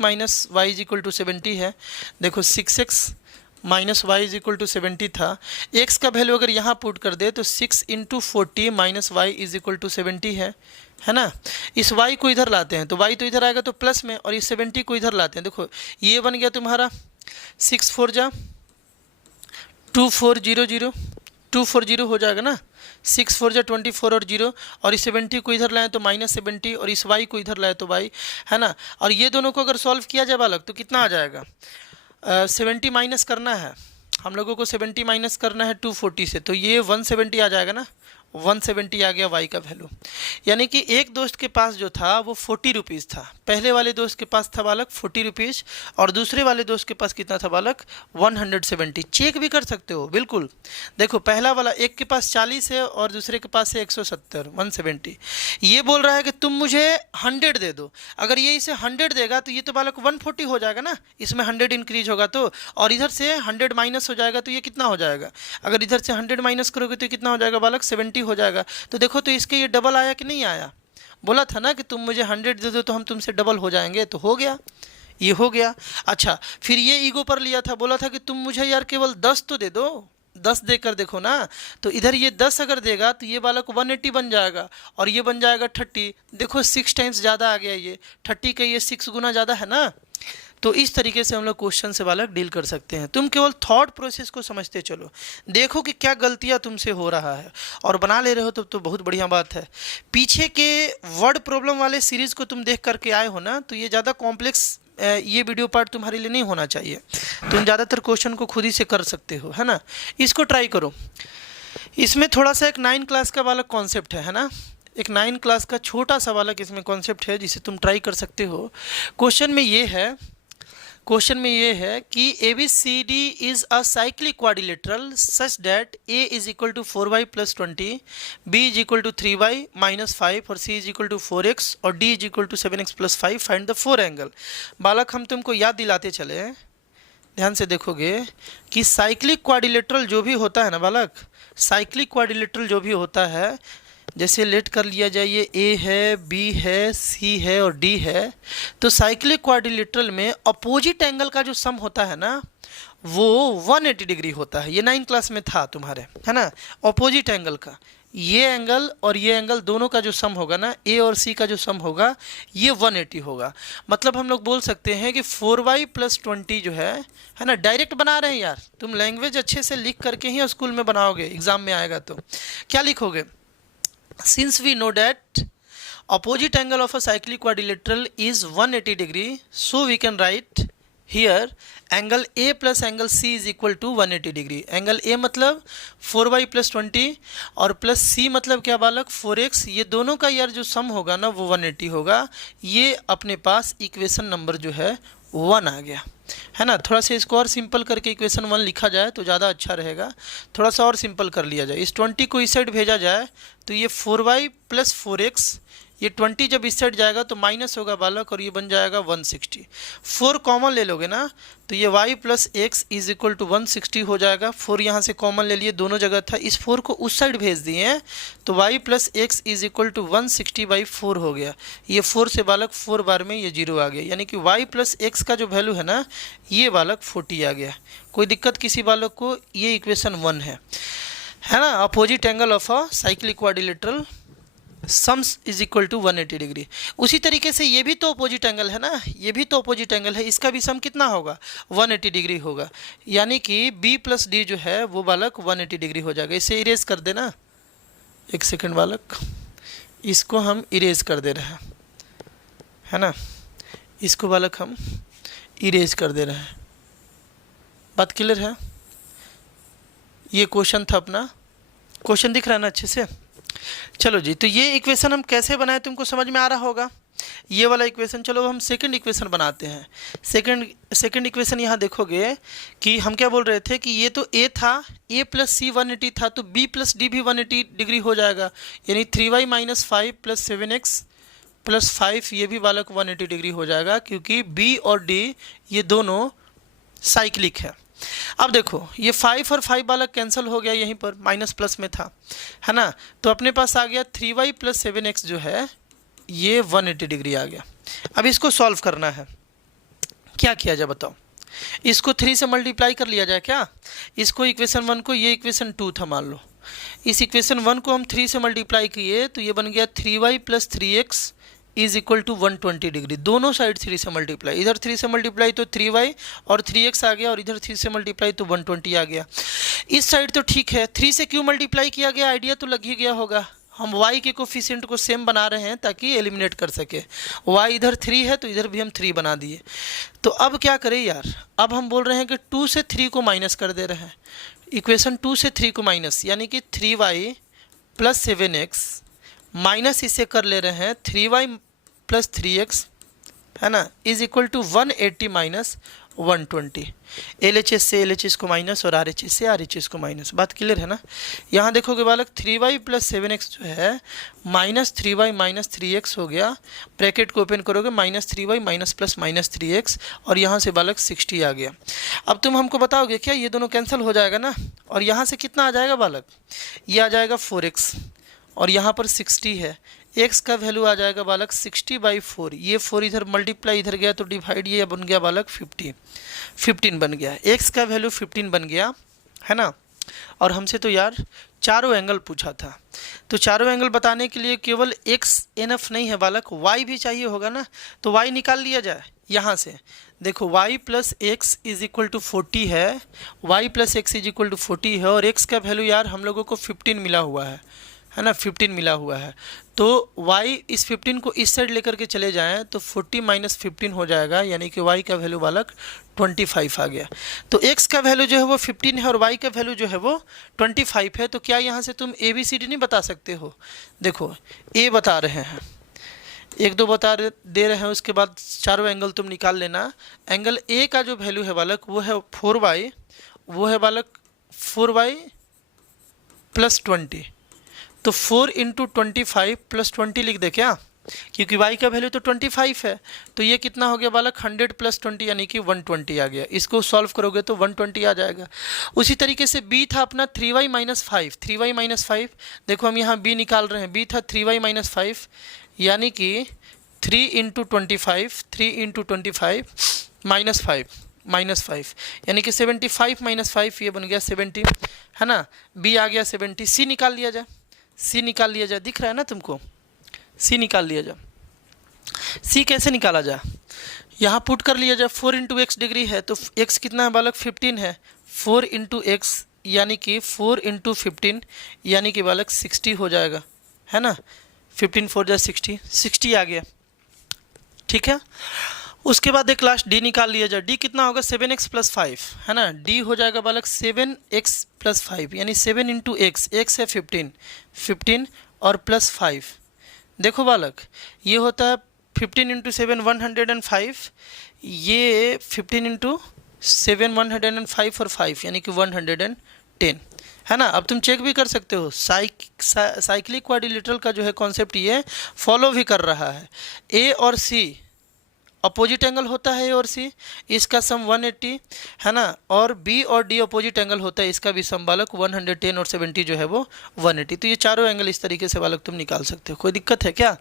minus y is equal to 70 है। देखो 6x minus y is equal to 70 था, x का वैल्यू अगर यहाँ पुट कर दे तो 6 into 40 minus y is equal to 70 है ना। इस y को इधर लाते हैं तो y तो इधर आएगा तो प्लस में, और इस 70 को इधर लाते हैं। देखो ये बन गया तुम्हारा 6 4 जा 2400 240 हो जाएगा ना, 6 4 जा 24 और 0, और इस 70 को इधर लाएँ तो माइनस 70, और इस y को इधर लाए तो y, है ना। और ये दोनों को अगर सॉल्व किया जाए बालक तो कितना आ जाएगा, 70 माइनस करना है हम लोगों को, 70 माइनस करना है 240 से, तो ये 170 आ जाएगा ना, 170 आ गया y का वैल्यू। यानी कि एक दोस्त के पास जो था वो 40 रुपीज़ था, पहले वाले दोस्त के पास था बालक 40 रुपीज़, और दूसरे वाले दोस्त के पास कितना था बालक 170। चेक भी कर सकते हो बिल्कुल। देखो पहला वाला एक के पास 40 है और दूसरे के पास है 170, 170। ये बोल रहा है कि तुम मुझे 100 दे दो। अगर ये इसे 100 देगा तो ये तो बालक 140 हो जाएगा ना, इसमें 100 इंक्रीज होगा तो, और इधर से 100 माइनस हो जाएगा तो ये कितना हो जाएगा, अगर इधर से 100 माइनस करोगे तो कितना हो जाएगा बालक 70 हो जाएगा। तो देखो तो इसके ये डबल आया कि नहीं आया, बोला था ना कि तुम मुझे 100 दे दो तो हम तुमसे डबल हो जाएंगे, तो हो गया, ये हो गया। अच्छा फिर ये ईगो पर लिया था, बोला था कि तुम मुझे यार केवल 10 तो दे दो, 10 देकर देखो ना, तो इधर ये 10 अगर देगा तो ये बालक 180 बन जाएगा और ये बन जाएगा 30। देखो 6 टाइम्स ज़्यादा आ गया, ये 30 का ये 6 गुना ज़्यादा है ना। तो इस तरीके से हम लोग क्वेश्चन से बालक डील कर सकते हैं। तुम केवल थॉट प्रोसेस को समझते चलो, देखो कि क्या गलतियां तुमसे हो रहा है और बना ले रहे हो तो बहुत बढ़िया बात है। पीछे के वर्ड प्रॉब्लम वाले सीरीज़ को तुम देख करके आए हो ना, तो ये ज़्यादा कॉम्प्लेक्स ये वीडियो पार्ट तुम्हारे लिए नहीं होना चाहिए। तुम ज़्यादातर क्वेश्चन को खुद ही से कर सकते हो, है ना। इसको ट्राई करो। इसमें थोड़ा सा एक 9 क्लास का बालक कॉन्सेप्ट है ना, एक 9 क्लास का छोटा सा बालक इसमें कॉन्सेप्ट है जिसे तुम ट्राई कर सकते हो। क्वेश्चन में ये है कि ABCD is a cyclic quadrilateral such that A is equal to 4y plus 20, B is equal to 3y minus 5 और C is equal to 4x और D is equal to 7x plus 5। Find the 4 angle. बालक हम तुमको याद दिलाते चले, ध्यान से देखोगे कि साइक्लिक क्वाड्रिलेटरल जो भी होता है ना बालक, साइक्लिक क्वाड्रिलेटरल जो भी होता है, जैसे लेट कर लिया जाए ये A है, B है, C है और D है, तो साइक्लिक क्वाड्रिलेटरल में अपोजिट एंगल का जो सम होता है ना वो 180 डिग्री होता है। ये 9 क्लास में था तुम्हारे, है ना। अपोजिट एंगल का ये एंगल और ये एंगल दोनों का जो सम होगा ना, A और C का जो सम होगा ये 180 होगा। मतलब हम लोग बोल सकते हैं कि 4y प्लस 20 जो है ना, डायरेक्ट बना रहे हैं यार, तुम लैंग्वेज अच्छे से लिख करके ही स्कूल में बनाओगे, एग्जाम में आएगा तो क्या लिखोगे। Since we know that opposite angle of a cyclic quadrilateral is 180 degree, so we can write here angle A plus angle C is equal to 180 degree। angle A मतलब 4y plus 20 और plus C मतलब क्या बालक 4x, ये दोनों का यार जो सम होगा ना वो 180 होगा। ये अपने पास इक्वेशन नंबर जो है 1 आ गया, है ना। थोड़ा सा इसको और सिंपल करके इक्वेशन 1 लिखा जाए तो ज़्यादा अच्छा रहेगा। थोड़ा सा और सिंपल कर लिया जाए, इस 20 को इस साइड भेजा जाए तो ये 4y प्लस 4x, ये 20 जब इस साइड जाएगा तो माइनस होगा बालक और ये बन जाएगा 160। 4 कॉमन ले लोगे ना तो ये y plus x is equal to 160 हो जाएगा। 4 यहाँ से कॉमन ले लिए, दोनों जगह था, इस 4 को उस साइड भेज दिए हैं तो y plus x is equal to 160/4 हो गया। ये 4 से बालक 4 बार में ये 0 आ गया, यानी कि y प्लस एक्स का जो वैल्यू है ना ये बालक 40 आ गया। कोई दिक्कत किसी बालक को, ये इक्वेशन 1 है ना। Opposite angle of a cyclic quadrilateral sums is equal to 180 degree. उसी तरीके से ये भी तो अपोजिट एंगल है ना, ये भी तो अपोजिट एंगल है, इसका भी सम कितना होगा 180 डिग्री होगा। यानी कि B प्लस D जो है वो बालक 180 डिग्री हो जाएगा। इसे इरेज कर देना, एक सेकंड बालक, इसको हम इरेज कर दे रहे हैं, है ना। इसको बालक हम इरेज कर दे रहे हैं। बात क्लियर है। ये क्वेश्चन था अपना, क्वेश्चन दिख रहा है ना अच्छे से। चलो जी, तो ये इक्वेशन हम कैसे बनाए तुमको समझ में आ रहा होगा। ये वाला इक्वेशन, चलो हम सेकंड इक्वेशन बनाते हैं। सेकंड इक्वेशन यहाँ देखोगे कि हम क्या बोल रहे थे कि ये तो A था, A प्लस C 180 था, तो B प्लस D भी 180 डिग्री हो जाएगा। यानी 3y minus 5 plus 7x plus 5 ये भी बालक 180 डिग्री हो जाएगा, क्योंकि B और D ये दोनों साइक्लिक है। अब देखो ये 5 और 5 बालक कैंसिल हो गया, यहीं पर माइनस प्लस में था, है ना। तो अपने पास आ गया 3y प्लस 7x जो है ये 180 डिग्री आ गया। अब इसको सॉल्व करना है, क्या किया जाए बताओ। इसको 3 से मल्टीप्लाई कर लिया जाए क्या। इसको इक्वेशन 1 को, ये इक्वेशन 2 था मान लो, इस इक्वेशन 1 को हम 3 से मल्टीप्लाई किए तो ये बन गया 3y plus 3x is equal to 120 degree. दोनों साइड 3 से मल्टीप्लाई, इधर 3 से मल्टीप्लाई तो 3y और 3x आ गया, और इधर 3 से मल्टीप्लाई तो 120 आ गया। इस साइड तो ठीक है, 3 से क्यों मल्टीप्लाई किया गया आइडिया तो लग ही गया होगा। हम y के कोफिशिएंट को सेम बना रहे हैं ताकि एलिमिनेट कर सके। y इधर 3 है तो इधर भी हम 3 बना दिए। तो अब क्या करें यार, अब हम बोल रहे हैं कि 2 से 3 को माइनस कर दे रहे हैं। इक्वेशन 2 से 3 को माइनस, यानी कि 3y प्लस 7x माइनस इसे कर ले रहे हैं 3y प्लस 3x, है ना, is equal to 180 minus 120। LHS से LHS को माइनस और RHS से RHS को माइनस। बात क्लियर है ना। यहाँ देखोगे बालक 3y प्लस 7x जो है माइनस 3y माइनस 3x हो गया, ब्रैकेट को ओपन करोगे minus 3y minus plus minus 3x, और यहाँ से बालक 60 आ गया। अब तुम हमको बताओगे क्या ये दोनों कैंसिल हो जाएगा ना, और यहाँ से कितना आ जाएगा बालक, ये आ जाएगा 4x, और यहाँ पर 60 है, x का वैल्यू आ जाएगा बालक 60/4। ये 4 इधर मल्टीप्लाई इधर गया तो डिवाइड, ये बन गया बालक 15 बन गया, x का वैल्यू 15 बन गया, है ना। और हमसे तो यार चारों एंगल पूछा था, तो चारों एंगल बताने के लिए केवल x एनफ नहीं है बालक, y भी चाहिए होगा ना, तो y निकाल लिया जाए यहाँ से। देखो y plus x is equal to 40 है, y plus x is equal to 40 है, और x का वैल्यू यार हम लोगों को 15 मिला हुआ है ना, 15 मिला हुआ है। तो y इस 15 को इस साइड लेकर के चले जाएं तो 40 माइनस 15 हो जाएगा, यानी कि y का वैल्यू बालक 25 आ गया। तो x का वैल्यू जो है वो 15 है और y का वैल्यू जो है वो 25 है। तो क्या यहाँ से तुम ABCD नहीं बता सकते हो? देखो A बता रहे हैं, एक दो बता दे रहे हैं, उसके बाद चारों एंगल तुम निकाल लेना। एंगल A का जो वैल्यू है बालक वो है 4y, वो है बालक 4y प्लस 20, तो 4 इंटू 25 प्लस 20 लिख दे क्या, क्योंकि y का वैल्यू तो 25 है। तो ये कितना हो गया बालक 100 प्लस 20 यानी कि 120 आ गया। इसको सॉल्व करोगे तो 120 आ जाएगा। उसी तरीके से b था अपना 3y माइनस 5, 3y माइनस 5, देखो हम यहाँ b निकाल रहे हैं, b था 3y माइनस 5 यानी कि 3 इंटू 25, 3 इंटू 25 माइनस 5 यानी कि 75 माइनस 5, ये बन गया 70, है ना। b आ गया 70, c निकाल लिया जाए, c निकाल लिया जाए, दिख रहा है ना तुमको, c निकाल लिया जाए। c कैसे निकाला जाए, यहाँ पुट कर लिया जाए, 4 इंटू एक्स डिग्री है तो x कितना है बालक 15 है, 4 इंटू एक्स यानी कि 4 इंटू 15 यानी कि बालक 60 हो जाएगा, है ना। 15 4 जा 60 आ गया, ठीक है। उसके बाद एक लास्ट d निकाल लिया जाए, d कितना होगा 7x प्लस 5, है ना। d हो जाएगा बालक 7x प्लस 5 यानी 7 इंटू एक्स, एक्स है 15 और प्लस 5। देखो बालक ये होता है 15 इंटू 7 105, ये 15 इंटू 7 105 और 5 यानी कि 110, है ना। अब तुम चेक भी कर सकते हो, साइक्लिक क्वाड्रिलेटरल का जो है कॉन्सेप्ट ये फॉलो भी कर रहा है। a और c अपोजिट एंगल होता है, a और c, इसका सम 180, है ना, और b और d अपोजिट एंगल होता है, इसका भी सम बालक 110 और 70 जो है वो 180। तो ये चारों एंगल इस तरीके से बालक तुम निकाल सकते हो। कोई दिक्कत है क्या?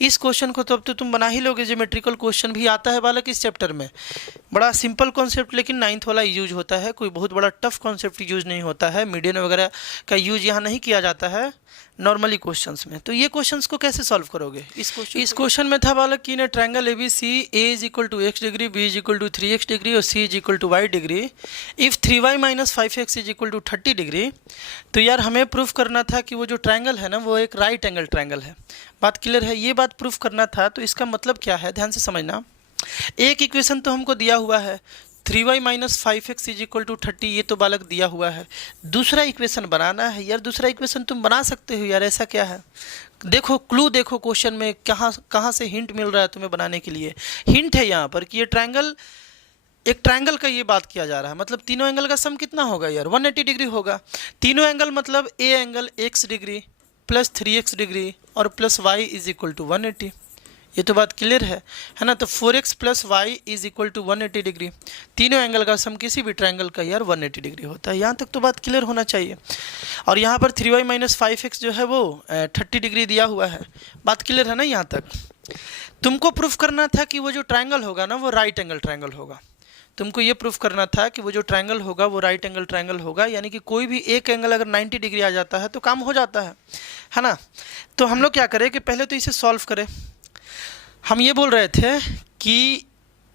इस क्वेश्चन को तो अब तो तुम बना ही लोगे, ज्योमेट्रिकल क्वेश्चन भी आता है बालक इस चैप्टर में। बड़ा सिंपल कॉन्सेप्ट लेकिन 9th वाला यूज होता है, कोई बहुत बड़ा टफ कॉन्सेप्ट यूज नहीं होता है, मीडियन वगैरह का यूज यहाँ नहीं किया जाता है नॉर्मली क्वेश्चंस में। तो ये क्वेश्चंस को कैसे सॉल्व करोगे? इस क्वेश्चन में था बालक कि in triangle ABC A is equal to x degree, B is equal to 3x degree और C is equal to y degree, if 3y minus 5x is equal to 30 degree. तो यार हमें प्रूफ करना था कि वो जो ट्रायंगल है ना वो एक राइट एंगल ट्रायंगल है। बात क्लियर है? ये बात प्रूफ करना था। तो इसका मतलब क्या है, ध्यान से समझना। एक इक्वेशन तो हमको दिया हुआ है 3y minus 5x is equal to 30, ये तो बालक दिया हुआ है। दूसरा इक्वेशन बनाना है यार, दूसरा इक्वेशन तुम बना सकते हो यार, ऐसा क्या है। देखो क्लू, देखो क्वेश्चन में कहाँ से हिंट मिल रहा है तुम्हें बनाने के लिए। हिंट है यहाँ पर कि ये ट्रायंगल, एक ट्रायंगल का ये बात किया जा रहा है, मतलब तीनों एंगल का सम कितना होगा यार 180 डिग्री होगा। तीनों एंगल मतलब a angle x degree plus 3x degree और plus y is equal to 180। ये तो बात क्लियर है ना। तो 4x plus Y is equal to 180 degree. तीनों एंगल का सम किसी भी ट्रायंगल का यार 180 डिग्री होता है। यहाँ तक तो बात क्लियर होना चाहिए। और यहाँ पर 3y माइनस 5x जो है वो 30 डिग्री दिया हुआ है। बात क्लियर है ना। यहाँ तक तुमको प्रूफ करना था कि वो जो ट्रायंगल होगा ना वो राइट एंगल ट्रायंगल होगा। तुमको ये प्रूफ करना था कि वो जो ट्रायंगल होगा वो राइट एंगल ट्रायंगल होगा, यानी कि कोई भी एक एंगल अगर 90 डिग्री आ जाता है तो काम हो जाता है ना। तो हम लोग क्या करें कि पहले तो इसे सॉल्व करें। हम ये बोल रहे थे कि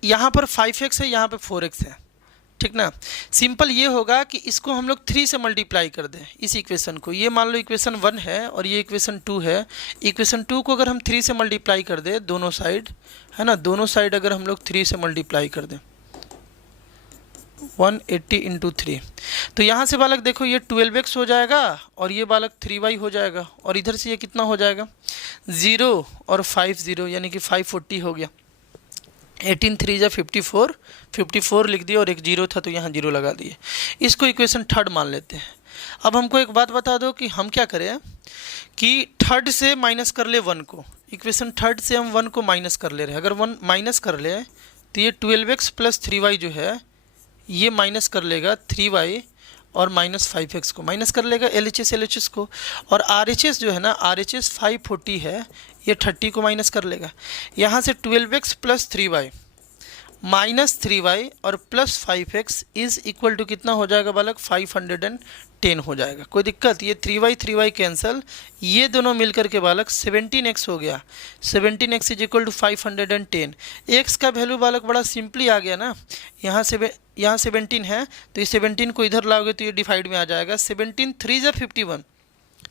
यहाँ पर 5x है, यहाँ पे 4x है, ठीक ना। सिंपल ये होगा कि इसको हम लोग 3 से मल्टीप्लाई कर दें इस इक्वेशन को। ये मान लो इक्वेशन 1 है और ये इक्वेशन 2 है। इक्वेशन 2 को अगर हम 3 से मल्टीप्लाई कर दें दोनों साइड, है ना, दोनों साइड अगर हम लोग 3 से मल्टीप्लाई कर दें 180 इंटू 3। तो यहाँ से बालक देखो ये 12x हो जाएगा और ये बालक 3y हो जाएगा और इधर से ये कितना हो जाएगा 0 और 5 0 यानी कि 540 हो गया। 18 3 जा 54, 54 लिख दिया और एक जीरो था तो यहाँ जीरो लगा दिए। इसको इक्वेशन थर्ड मान लेते हैं। अब हमको एक बात बता दो कि हम क्या करें कि थर्ड से माइनस कर ले 1 को। इक्वेशन थर्ड से हम 1 को माइनस कर ले रहे हैं। अगर 1 माइनस कर ले तो ये 12x प्लस 3y जो है ये माइनस कर लेगा 3y और माइनस 5x को माइनस कर लेगा LHS को, और RHS जो है ना RHS 540 है, ये 30 को माइनस कर लेगा। यहाँ से 12x plus 3y minus 3y और plus 5x is equal to कितना हो जाएगा बालक 510 हो जाएगा। कोई दिक्कत? ये 3y कैंसल, ये दोनों मिलकर के बालक 17x हो गया। 17x is equal to 510। x का वैल्यू बालक बड़ा सिंपली आ गया ना, यहाँ 17 है तो ये 17 को इधर लाओगे तो ये डिवाइड में आ जाएगा। 17 3 जा 51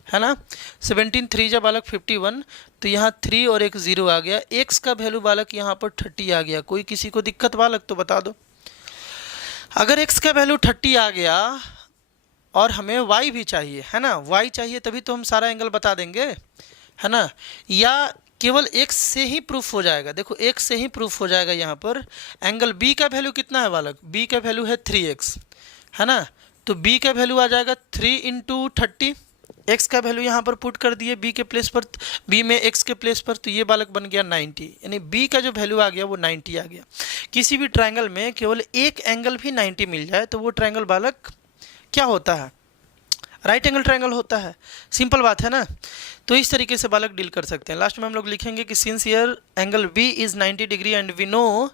है ना, 17 3 जा बालक 51, तो यहाँ 3 और एक 0 आ गया। x का वैल्यू बालक यहाँ पर 30 आ गया। कोई किसी को दिक्कत बालक तो बता दो। अगर x का वैल्यू 30 आ गया और हमें y भी चाहिए है ना, y चाहिए तभी तो हम सारा एंगल बता देंगे है ना, या केवल x से ही प्रूफ हो जाएगा। देखो x से ही प्रूफ हो जाएगा। यहाँ पर एंगल b का वैल्यू कितना है बालक, b का वैल्यू है 3x है ना, तो b का वैल्यू आ जाएगा 3 इंटू 30। x का वैल्यू यहाँ पर पुट कर दिए b के प्लेस पर, b में x के प्लेस पर, तो ये बालक बन गया 90, यानी b का जो वैल्यू आ गया वो 90 आ गया। किसी भी ट्रायंगल में केवल एक एंगल भी 90 मिल जाए तो वो ट्रायंगल बालक क्या होता है, राइट एंगल ट्रायंगल होता है। सिंपल बात है ना। तो इस तरीके से बालक डील कर सकते हैं। लास्ट में हम लोग लिखेंगे कि since here angle B is 90 degree and we know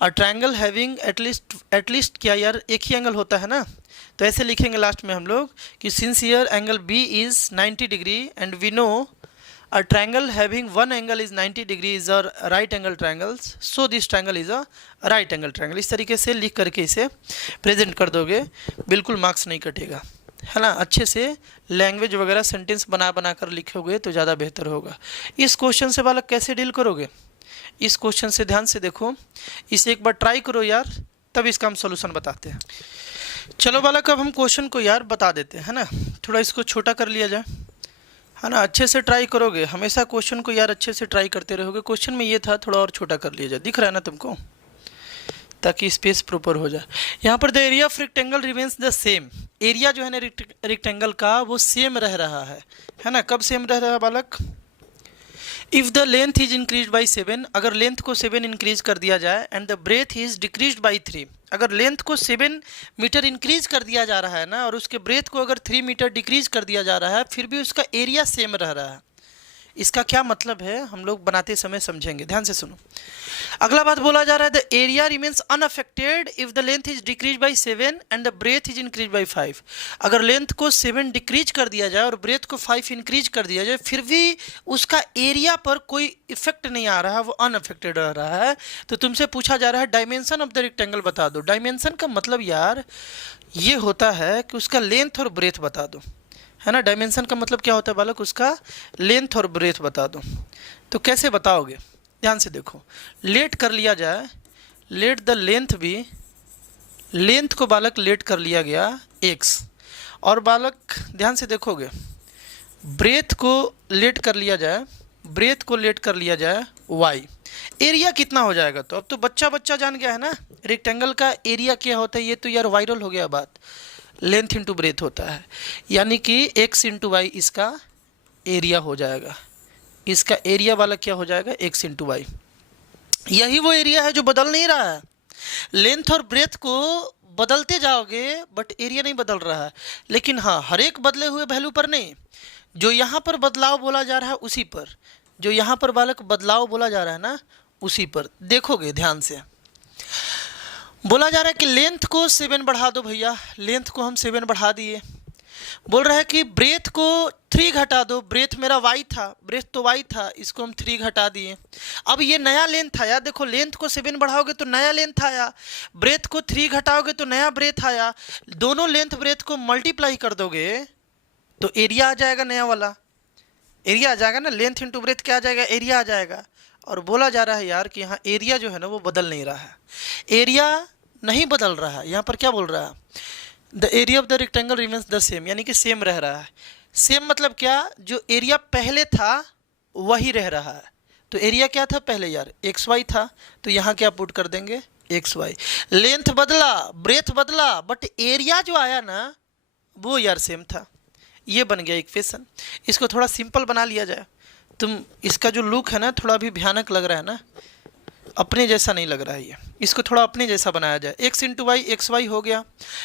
a triangle having at least क्या यार एक ही एंगल होता है ना, तो ऐसे लिखेंगे लास्ट में हम लोग कि since here angle B is 90 degree and we know a triangle having one angle is 90 degree is a right angle triangle, so this triangle is a right angle triangle. इस तरीके से लिख करके इसे प्रेजेंट कर दोगे, बिल्कुल मार्क्स नहीं कटेगा है ना। अच्छे से लैंग्वेज वगैरह सेंटेंस बना कर लिखोगे तो ज़्यादा बेहतर होगा। इस क्वेश्चन से बालक कैसे डील करोगे, इस क्वेश्चन से ध्यान से देखो, इसे एक बार ट्राई करो यार, तब इसका हम सॉल्यूशन बताते हैं। चलो बालक अब हम क्वेश्चन को यार बता देते हैं है ना, थोड़ा इसको छोटा कर लिया जाए है ना। अच्छे से ट्राई करोगे, हमेशा क्वेश्चन को यार अच्छे से ट्राई करते रहोगे। क्वेश्चन में ये था, थोड़ा और छोटा कर लिया जाए, दिख रहा है ना तुमको, ताकि स्पेस प्रॉपर हो जाए। यहाँ पर the area of rectangle remains the same, area जो है ना रेक्टेंगल का वो सेम रह रहा है ना। कब सेम रह रहा है बालक, if the length is increase by 7, अगर लेंथ को 7 इंक्रीज कर दिया जाए, and the breadth is decrease by 3, अगर लेंथ को 7 मीटर इंक्रीज कर दिया जा रहा है ना और उसके ब्रेथ को अगर 3 मीटर डिक्रीज कर दिया जा रहा है, फिर भी उसका एरिया सेम रह रहा है। इसका क्या मतलब है हम लोग बनाते समय समझेंगे, ध्यान से सुनो। अगला बात बोला जा रहा है the area remains unaffected if the length is decrease by 7 and the breadth is increase by 5। अगर लेंथ को 7 डिक्रीज कर दिया जाए और ब्रेथ को 5 इंक्रीज कर दिया जाए, फिर भी उसका एरिया पर कोई इफेक्ट नहीं आ रहा है, वो अनअफेक्टेड रह रहा है। तो तुमसे पूछा जा रहा है डायमेंशन ऑफ द रेक्टेंगल बता दो। डायमेंशन का मतलब यार ये होता है कि उसका लेंथ और ब्रेथ बता दो है ना। डायमेंशन का मतलब क्या होता है बालक, उसका लेंथ और ब्रेथ बता दो। तो कैसे बताओगे, ध्यान से देखो। लेट कर लिया जाए, लेट द लेंथ भी, लेंथ को बालक लेट कर लिया गया x, और बालक ध्यान से देखोगे ब्रेथ को लेट कर लिया जाए, ब्रेथ को लेट कर लिया जाए y। एरिया कितना हो जाएगा, तो अब तो बच्चा जान गया है ना रेक्टेंगल का एरिया क्या होता है। ये तो यार वायरल हो गया बात, लेंथ इंटू ब्रेथ होता है, यानी कि x इंटू वाई इसका एरिया हो जाएगा। इसका एरिया वाला क्या हो जाएगा, x इंटू वाई। यही वो एरिया है जो बदल नहीं रहा है। लेंथ और ब्रेथ को बदलते जाओगे बट एरिया नहीं बदल रहा है। लेकिन हाँ, हर एक बदले हुए वैल्यू पर नहीं, जो यहाँ पर बदलाव बोला जा रहा है उसी पर, जो यहाँ पर बालक बदलाव बोला जा रहा है ना उसी पर देखोगे ध्यान से। बोला जा रहा है कि लेंथ को 7 बढ़ा दो भैया, लेंथ को हम 7 बढ़ा दिए। बोल रहा है कि ब्रेथ को 3 घटा दो, ब्रेथ मेरा y था, ब्रेथ तो y था, इसको हम 3 घटा दिए। अब ये नया लेंथ आया, देखो लेंथ को 7 बढ़ाओगे तो नया लेंथ आया, ब्रेथ को 3 घटाओगे तो नया ब्रेथ आया। दोनों लेंथ ब्रेथ को मल्टीप्लाई कर दोगे तो एरिया आ जाएगा, नया वाला एरिया आ जाएगा ना। लेंथ इंटू ब्रेथ क्या आ जाएगा, एरिया आ जाएगा। और बोला जा रहा है यार कि यहाँ एरिया जो है ना वो बदल नहीं रहा है, एरिया नहीं बदल रहा है। यहाँ पर क्या बोल रहा है, the area of the rectangle remains the same, यानी कि सेम रह रहा है। सेम मतलब क्या, जो एरिया पहले था वही रह रहा है। तो एरिया क्या था पहले यार, एक्स वाई था, तो यहाँ क्या पुट कर देंगे, एक्स वाई। लेंथ बदला, ब्रेथ बदला, बट एरिया जो आया ना वो यार सेम था। ये बन गया इक्वेशन। इसको थोड़ा सिंपल बना लिया जाए। तुम इसका जो लुक है ना थोड़ा भी भयानक लग रहा है ना, अपने जैसा नहीं लग रहा है ये। इसको थोड़ा अपने जैसा बनाया जाए। X into y x y हो गया,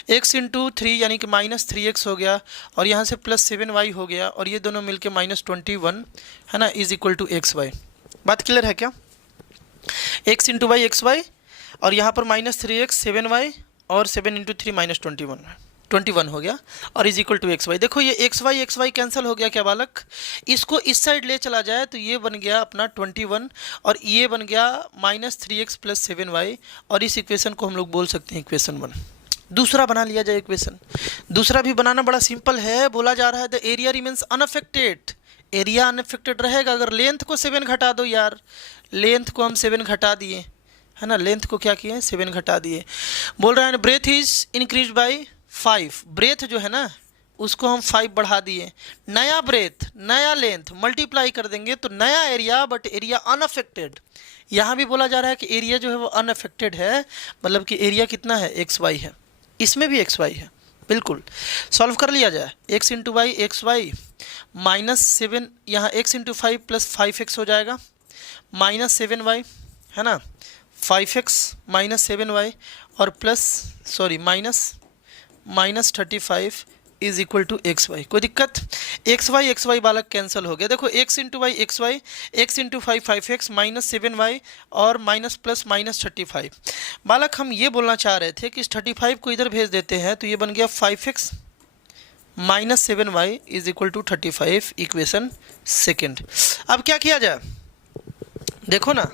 एक्स इंटू थ्री यानी कि -3x हो गया, और यहाँ से +7y हो गया, और ये दोनों मिलके -21 है ना, is equal to x y. बात क्लियर है क्या? X into y x y, और यहाँ पर -3x 7y, और 7 इंटू 3 -21 हो गया, और is equal to x y. देखो ये एक्स वाई कैंसिल हो गया क्या बालक? इसको इस साइड ले चला जाए तो ये बन गया अपना 21, और ये बन गया -3x + 7y, और इस इक्वेशन को हम लोग बोल सकते हैं इक्वेशन 1। दूसरा बना लिया जाए इक्वेशन। दूसरा भी बनाना बड़ा सिंपल है। बोला जा रहा है the area remains unaffected. Area unaffected रहेगा अगर लेंथ को 7 घटा दो यार। लेंथ को हम 7 घटा दिए है ना, लेंथ को क्या किए 7 घटा दिए। बोल रहा है breadth is increase by 5। Breadth जो है ना उसको हम 5 बढ़ा दिए। नया ब्रेथ नया लेंथ मल्टीप्लाई कर देंगे तो नया एरिया, बट एरिया अनअफेक्टेड। यहाँ भी बोला जा रहा है कि एरिया जो है वो अनअफेक्टेड है, मतलब कि एरिया कितना है, एक्स वाई है। इसमें भी एक्स वाई है, बिल्कुल। सॉल्व कर लिया जाए। X into y x y -7, यहाँ एक्स इंटू 5 + 5x हो जाएगा, -7y है ना, 5x -7y, और -35 is equal to x y. कोई दिक्कत? एक्स वाई बालक कैंसिल हो गया। देखो x into y x y, x into 5x -7y, और -+-35 बालक हम ये बोलना चाह रहे थे कि इस 35 को इधर भेज देते हैं तो ये बन गया 5x -7y is equal to 35, equation second. अब क्या किया जाए, देखो ना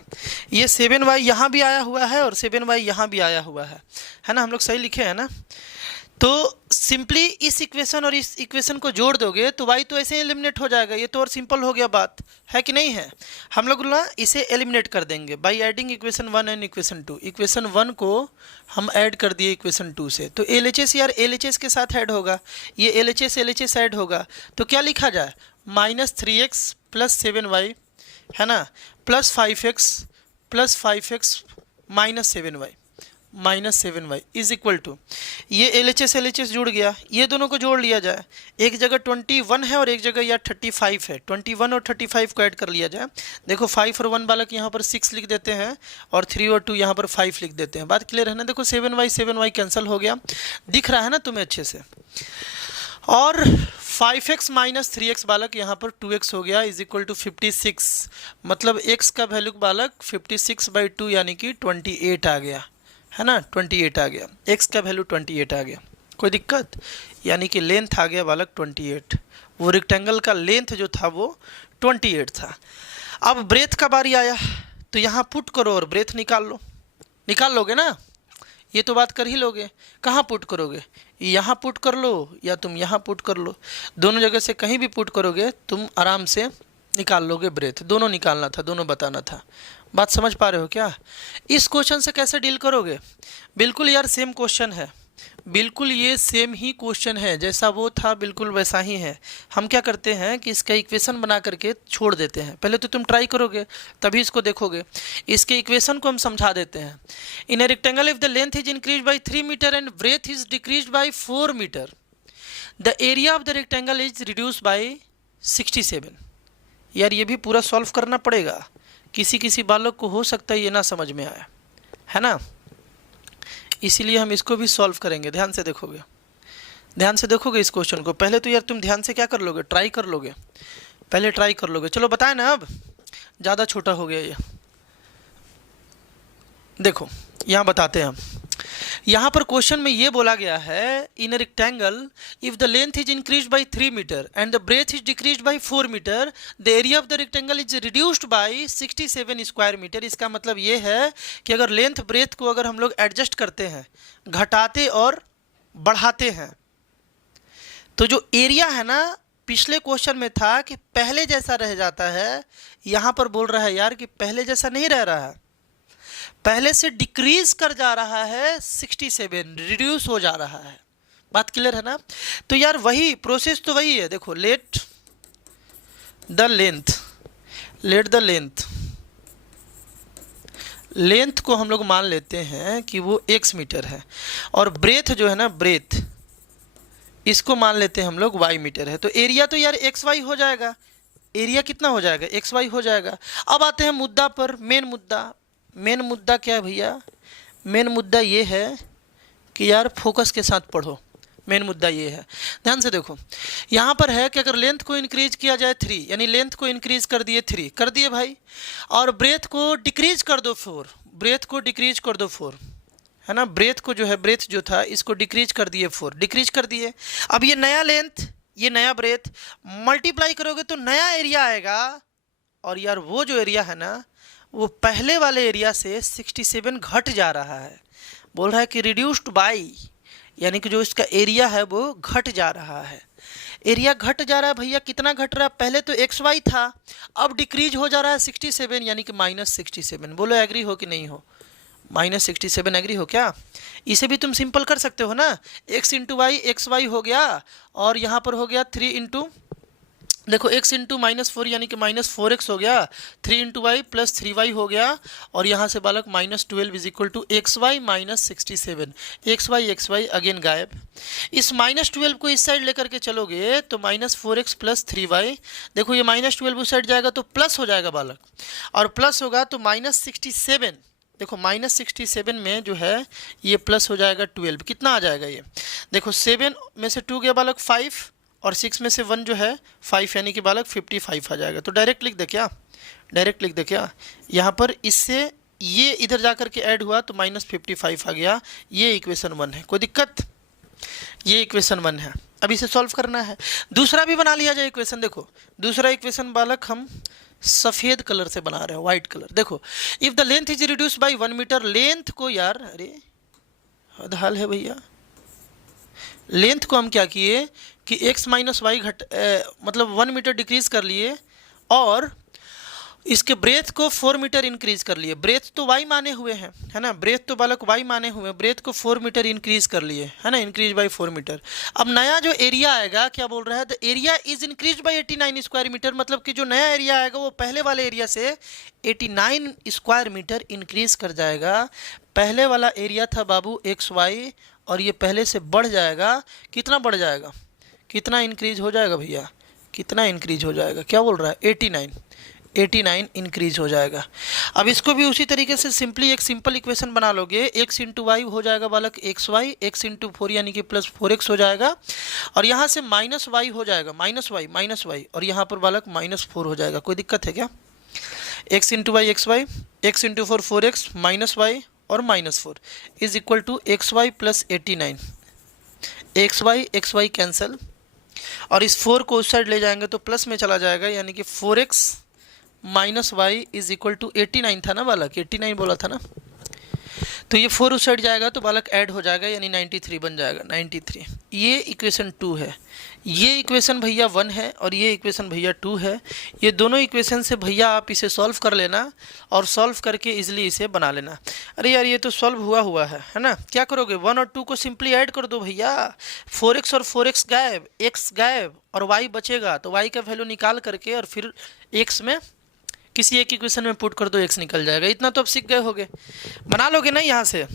ये 7y यहाँ भी आया हुआ है और 7y यहाँ भी आया हुआ है ना, हम लोग सही लिखे हैं ना। तो सिंपली इस इक्वेशन और इस इक्वेशन को जोड़ दोगे तो y तो ऐसे ही एलिमिनेट हो जाएगा। ये तो और सिंपल हो गया, बात है कि नहीं है। हम लोग ना इसे एलिमिनेट कर देंगे by adding equation 1 and equation 2। Equation 1 को हम ऐड कर दिए इक्वेशन 2 से, तो LHS यार LHS के साथ ऐड होगा, ये LHS ऐड होगा, तो क्या लिखा जाए, -3x + 7y है ना, +5x -7y is equal to, ये LHS जुड़ गया, ये दोनों को जोड़ लिया जाए। एक जगह 21 है और एक जगह यार 35 है, 21 और 35 को ऐड कर लिया जाए। देखो 5 और 1 बालक यहाँ पर 6 लिख देते हैं, और 3 और 2 यहाँ पर 5 लिख देते हैं। बात क्लियर है ना। देखो 7y कैंसिल हो गया, दिख रहा है ना तुम्हें अच्छे से। और 5x -3x बालक यहाँ पर 2x हो गया, इज इक्वल टू 56। मतलब x का वैल्यू बालक 56/2 यानी कि 28 आ गया है ना, 28 आ गया। x का वैल्यू 28 आ गया। कोई दिक्कत? यानी कि लेंथ आ गया बालक 28। वो रेक्टेंगल का लेंथ जो था वो 28 था। अब ब्रेथ का बारी आया तो यहाँ पुट करो और ब्रेथ निकाल लो। निकाल लोगे ना, ये तो बात कर ही लोगे। कहाँ पुट करोगे, यहाँ पुट कर लो या तुम यहाँ पुट कर लो। दोनों जगह से कहीं भी पुट करोगे तुम आराम से निकाल लोगे ब्रेथ। दोनों निकालना था, दोनों बताना था। बात समझ पा रहे हो क्या? इस क्वेश्चन से कैसे डील करोगे? बिल्कुल यार सेम क्वेश्चन है, बिल्कुल ये सेम ही क्वेश्चन है, जैसा वो था बिल्कुल वैसा ही है। हम क्या करते हैं कि इसका इक्वेशन बना करके छोड़ देते हैं। पहले तो तुम ट्राई करोगे तभी इसको देखोगे। इसके इक्वेशन को हम समझा देते हैं। In a rectangle if the length is increase by 3 metre and breadth is decrease by 4 metre, the area of the rectangle is reduce by 67। यार ये भी पूरा सॉल्व करना पड़ेगा, किसी बालक को हो सकता है ये ना समझ में आया है ना, इसीलिए हम इसको भी सॉल्व करेंगे। ध्यान से देखोगे, ध्यान से देखोगे इस क्वेश्चन को। पहले तो यार तुम ध्यान से क्या कर लोगे, ट्राई कर लोगे, पहले ट्राई कर लोगे। चलो बताएं ना, अब ज़्यादा छोटा हो गया ये। देखो यहाँ बताते हैं हम। यहाँ पर क्वेश्चन में ये बोला गया है, in a rectangle if the length is increase by 3 metre and the breadth is decrease by 4 metre, the area of the rectangle is reduced by 67 square metre. इसका मतलब ये है कि अगर लेंथ ब्रेथ को अगर हम लोग एडजस्ट करते हैं, घटाते और बढ़ाते हैं, तो जो एरिया है ना, पिछले क्वेश्चन में था कि पहले जैसा रह जाता है, यहाँ पर बोल रहा है यार कि पहले जैसा नहीं रह रहा है। पहले से डिक्रीज कर जा रहा है 67, रिड्यूस हो जा रहा है। बात क्लियर है ना? तो यार वही प्रोसेस तो वही है। देखो लेट द लेंथ को हम लोग मान लेते हैं कि वो x मीटर है, और ब्रेथ जो है ना, ब्रेथ इसको मान लेते हैं हम लोग y मीटर है। तो एरिया तो यार xy हो जाएगा। एरिया कितना हो जाएगा? xy हो जाएगा। अब आते हैं मुद्दा पर, मेन मुद्दा क्या है भैया? मेन मुद्दा ये है कि यार फोकस के साथ पढ़ो। मेन मुद्दा ये है, ध्यान से देखो। यहाँ पर है कि अगर लेंथ को इंक्रीज किया जाए 3, यानी लेंथ को इंक्रीज कर दिए 3 कर दिए भाई, और ब्रेथ को डिक्रीज कर दो 4, ब्रेथ को डिक्रीज कर दो 4, है ना? ब्रेथ को जो है, ब्रेथ जो था इसको डिक्रीज कर दिए 4, डिक्रीज कर दिए। अब ये नया लेंथ, ये नया ब्रेथ मल्टीप्लाई करोगे तो नया एरिया आएगा, और यार वो जो एरिया है ना, वो पहले वाले एरिया से 67 घट जा रहा है। बोल रहा है कि रिड्यूस्ड बाई, यानी कि जो इसका एरिया है वो घट जा रहा है। एरिया घट जा रहा है भैया, कितना घट रहा है? पहले तो XY था, अब डिक्रीज हो जा रहा है 67, यानी कि -67। बोलो एग्री हो कि नहीं हो? -67 एग्री हो क्या? इसे भी तुम सिंपल कर सकते हो ना, x इंटू वाई, XY हो गया, और यहाँ पर हो गया 3 इंटू, देखो x इंटू -4 यानी कि -4x हो गया, 3 इंटू वाई प्लस 3y हो गया, और यहाँ से बालक -12 is equal to XY -67। XY again गायब। इस -12 को इस साइड लेकर के चलोगे तो -4x प्लस 3y, देखो ये -12 उस साइड जाएगा तो प्लस हो जाएगा बालक, और प्लस होगा तो -67, देखो -67 में जो है ये प्लस हो जाएगा 12, कितना आ जाएगा ये? देखो 7 में से 2 गया बालक 5, और 6 में से 1 जो है 5, यानी कि बालक 55 आ जाएगा। तो डायरेक्ट लिख दे क्या? डायरेक्ट लिख दे क्या? यहाँ पर इससे ये इधर जा कर के ऐड हुआ तो -55 आ गया। ये इक्वेशन 1 है, कोई दिक्कत? ये इक्वेशन 1 है। अब इसे सॉल्व करना है। दूसरा भी बना लिया जाए इक्वेशन। देखो दूसरा इक्वेशन बालक हम सफ़ेद कलर से बना रहे हैं, व्हाइट कलर। देखो if the length is reduce by 1 metre, length को यार, अरे हद हाल है भैया, लेंथ को हम क्या किए कि x माइनस वाई मतलब 1 मीटर डिक्रीज कर लिए, और इसके ब्रेथ को 4 मीटर इंक्रीज कर लिए। ब्रेथ तो y माने हुए हैं, है ना? ब्रेथ तो बालक y माने हुए हैं, ब्रेथ को 4 मीटर इंक्रीज कर लिए, है ना? Increase by 4 metre. अब नया जो एरिया आएगा, क्या बोल रहा है? The area is increase by 89 square metre, मतलब कि जो नया एरिया आएगा वो पहले वाले एरिया से 89 स्क्वायर मीटर इंक्रीज कर जाएगा। पहले वाला एरिया था बाबू XY, और ये पहले से बढ़ जाएगा। कितना बढ़ जाएगा? कितना इंक्रीज हो जाएगा भैया? कितना इंक्रीज हो जाएगा? क्या बोल रहा है? 89 इंक्रीज हो जाएगा। अब इसको भी उसी तरीके से सिंपली एक सिंपल इक्वेशन बना लोगे। x इंटू वाई हो जाएगा बालक XY, x इंटू 4 यानी कि प्लस 4x हो जाएगा, और यहाँ से -y हो जाएगा, -y, और यहाँ पर बालक -4 हो जाएगा। कोई दिक्कत है क्या? x into y XY, x into 4 4x, -y और -4 is equal to XY plus 89। XY cancel, और इस 4 को उस साइड ले जाएंगे तो प्लस में चला जाएगा, यानी कि 4x minus y is equal to 89 था ना बालक, 89 बोला था ना? तो ये 4 उस साइड जाएगा तो बालक ऐड हो जाएगा, यानी 93 बन जाएगा, 93। ये इक्वेशन 2 है। ये इक्वेशन भैया 1 है, और ये इक्वेशन भैया 2 है। ये दोनों इक्वेशन से भैया आप इसे सॉल्व कर लेना, और सॉल्व करके इजीली इसे बना लेना। अरे यार ये तो सॉल्व हुआ है ना? क्या करोगे? 1 और 2 को सिंपली ऐड कर दो भैया। 4x और 4x गायब, x गायब, और y बचेगा, तो y का वैल्यू निकाल करके और फिर x में किसी एक इक्वेशन में पुट कर दो, x निकल जाएगा। इतना तो अब सीख गए होगे, बना लोगे ना यहाँ से।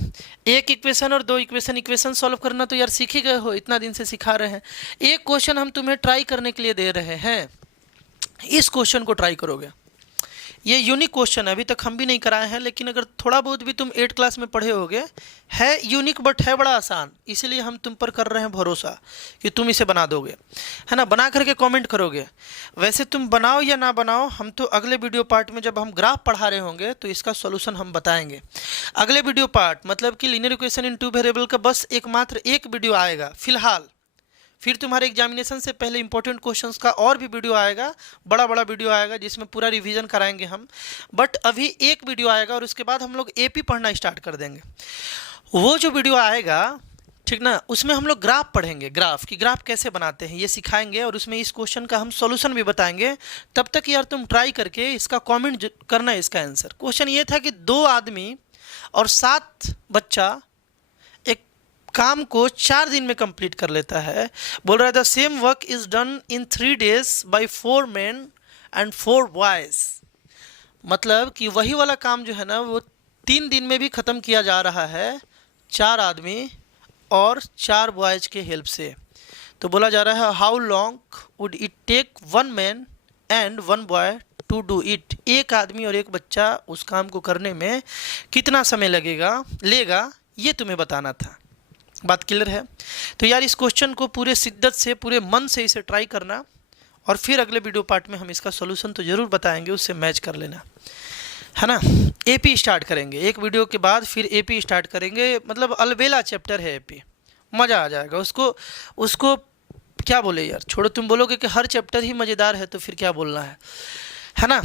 एक इक्वेशन और 2 इक्वेशन सॉल्व करना तो यार सीख ही गए हो, इतना दिन से सिखा रहे हैं। एक क्वेश्चन हम तुम्हें ट्राई करने के लिए दे रहे हैं, इस क्वेश्चन को ट्राई करोगे। ये यूनिक क्वेश्चन है, अभी तक हम भी नहीं कराए हैं, लेकिन अगर थोड़ा बहुत भी तुम 8 क्लास में पढ़े होगे, है यूनिक बट है बड़ा आसान, इसलिए हम तुम पर कर रहे हैं भरोसा कि तुम इसे बना दोगे, है ना? बना करके कमेंट करोगे। वैसे तुम बनाओ या ना बनाओ, हम तो अगले वीडियो पार्ट में जब हम ग्राफ पढ़ा रहे होंगे तो इसका सोल्यूशन हम बताएंगे। अगले वीडियो पार्ट मतलब कि लीनियर इक्वेशन इन 2 वेरिएबल का बस एकमात्र एक वीडियो आएगा फिलहाल। फिर तुम्हारे एग्जामिनेशन से पहले इंपॉर्टेंट क्वेश्चंस का और भी वीडियो आएगा, बड़ा वीडियो आएगा जिसमें पूरा रिवीजन कराएंगे हम। बट अभी एक वीडियो आएगा और उसके बाद हम लोग एपी पढ़ना स्टार्ट कर देंगे। वो जो वीडियो आएगा, ठीक ना, उसमें हम लोग ग्राफ पढ़ेंगे, ग्राफ कैसे बनाते हैं ये सिखाएंगे, और उसमें इस क्वेश्चन का हम सॉल्यूशन भी बताएंगे। तब तक यार तुम ट्राई करके इसका कॉमेंट करना है, इसका आंसर। क्वेश्चन ये था कि 2 आदमी और 7 बच्चा एक काम को 4 दिन में कंप्लीट कर लेता है। बोल रहा है the same work is done in 3 days by 4 men and 4 boys। मतलब कि वही वाला काम जो है ना वो 3 दिन में भी ख़त्म किया जा रहा है 4 आदमी और 4 बॉयज़ के हेल्प से। तो बोला जा रहा है how long would it take 1 man and 1 boy to do it. एक आदमी और एक बच्चा उस काम को करने में कितना समय लेगा ये तुम्हें बताना था। बात क्लियर है? तो यार इस क्वेश्चन को पूरे शिद्दत से, पूरे मन से इसे ट्राई करना और फिर अगले वीडियो पार्ट में हम इसका सॉल्यूशन तो ज़रूर बताएंगे, उससे मैच कर लेना, है ना। एपी स्टार्ट करेंगे एक वीडियो के बाद, फिर एपी स्टार्ट करेंगे। मतलब अलबेला चैप्टर है एपी, मज़ा आ जाएगा। उसको क्या बोले यार, छोड़ो। तुम बोलोगे कि हर चैप्टर ही मज़ेदार है तो फिर क्या बोलना है ना।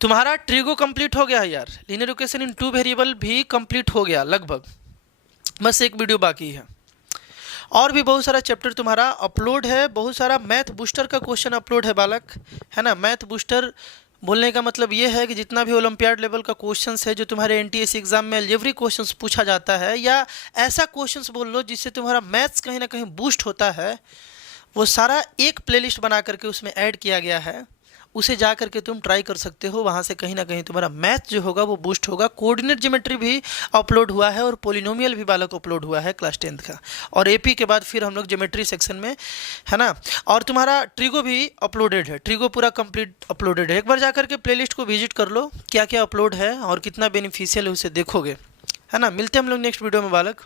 तुम्हारा ट्रिगो कंप्लीट हो गया है यार, लीनियर इक्वेशन इन 2 वेरिएबल भी कंप्लीट हो गया लगभग, बस एक वीडियो बाकी है। और भी बहुत सारा चैप्टर तुम्हारा अपलोड है, बहुत सारा मैथ बूस्टर का क्वेश्चन अपलोड है बालक, है ना। मैथ बूस्टर बोलने का मतलब ये है कि जितना भी ओलंपियाड लेवल का क्वेश्चंस है जो तुम्हारे एनटीएससी एग्जाम में अलजेब्रिक क्वेश्चंस पूछा जाता है, या ऐसा क्वेश्चंस बोल लो जिससे तुम्हारा मैथ्स कहीं ना कहीं बूस्ट होता है, वो सारा एक प्लेलिस्ट बना करके उसमें ऐड किया गया है। उसे जा करके तुम ट्राई कर सकते हो, वहाँ से कहीं ना कहीं तुम्हारा मैथ जो होगा वो बूस्ट होगा। कोऑर्डिनेट ज्योमेट्री भी अपलोड हुआ है और पॉलिनोमियल भी बालक अपलोड हुआ है क्लास 10th का। और एपी के बाद फिर हम लोग ज्योमेट्री सेक्शन में, है ना। और तुम्हारा ट्रिगो भी अपलोडेड है, ट्रिगो पूरा कंप्लीट अपलोडेड है। एक बार जा करके प्लेलिस्ट को विजिट कर लो, क्या क्या अपलोड है और कितना बेनिफिशियल है उसे देखोगे, है ना। मिलते हैं हम लोग नेक्स्ट वीडियो में बालक।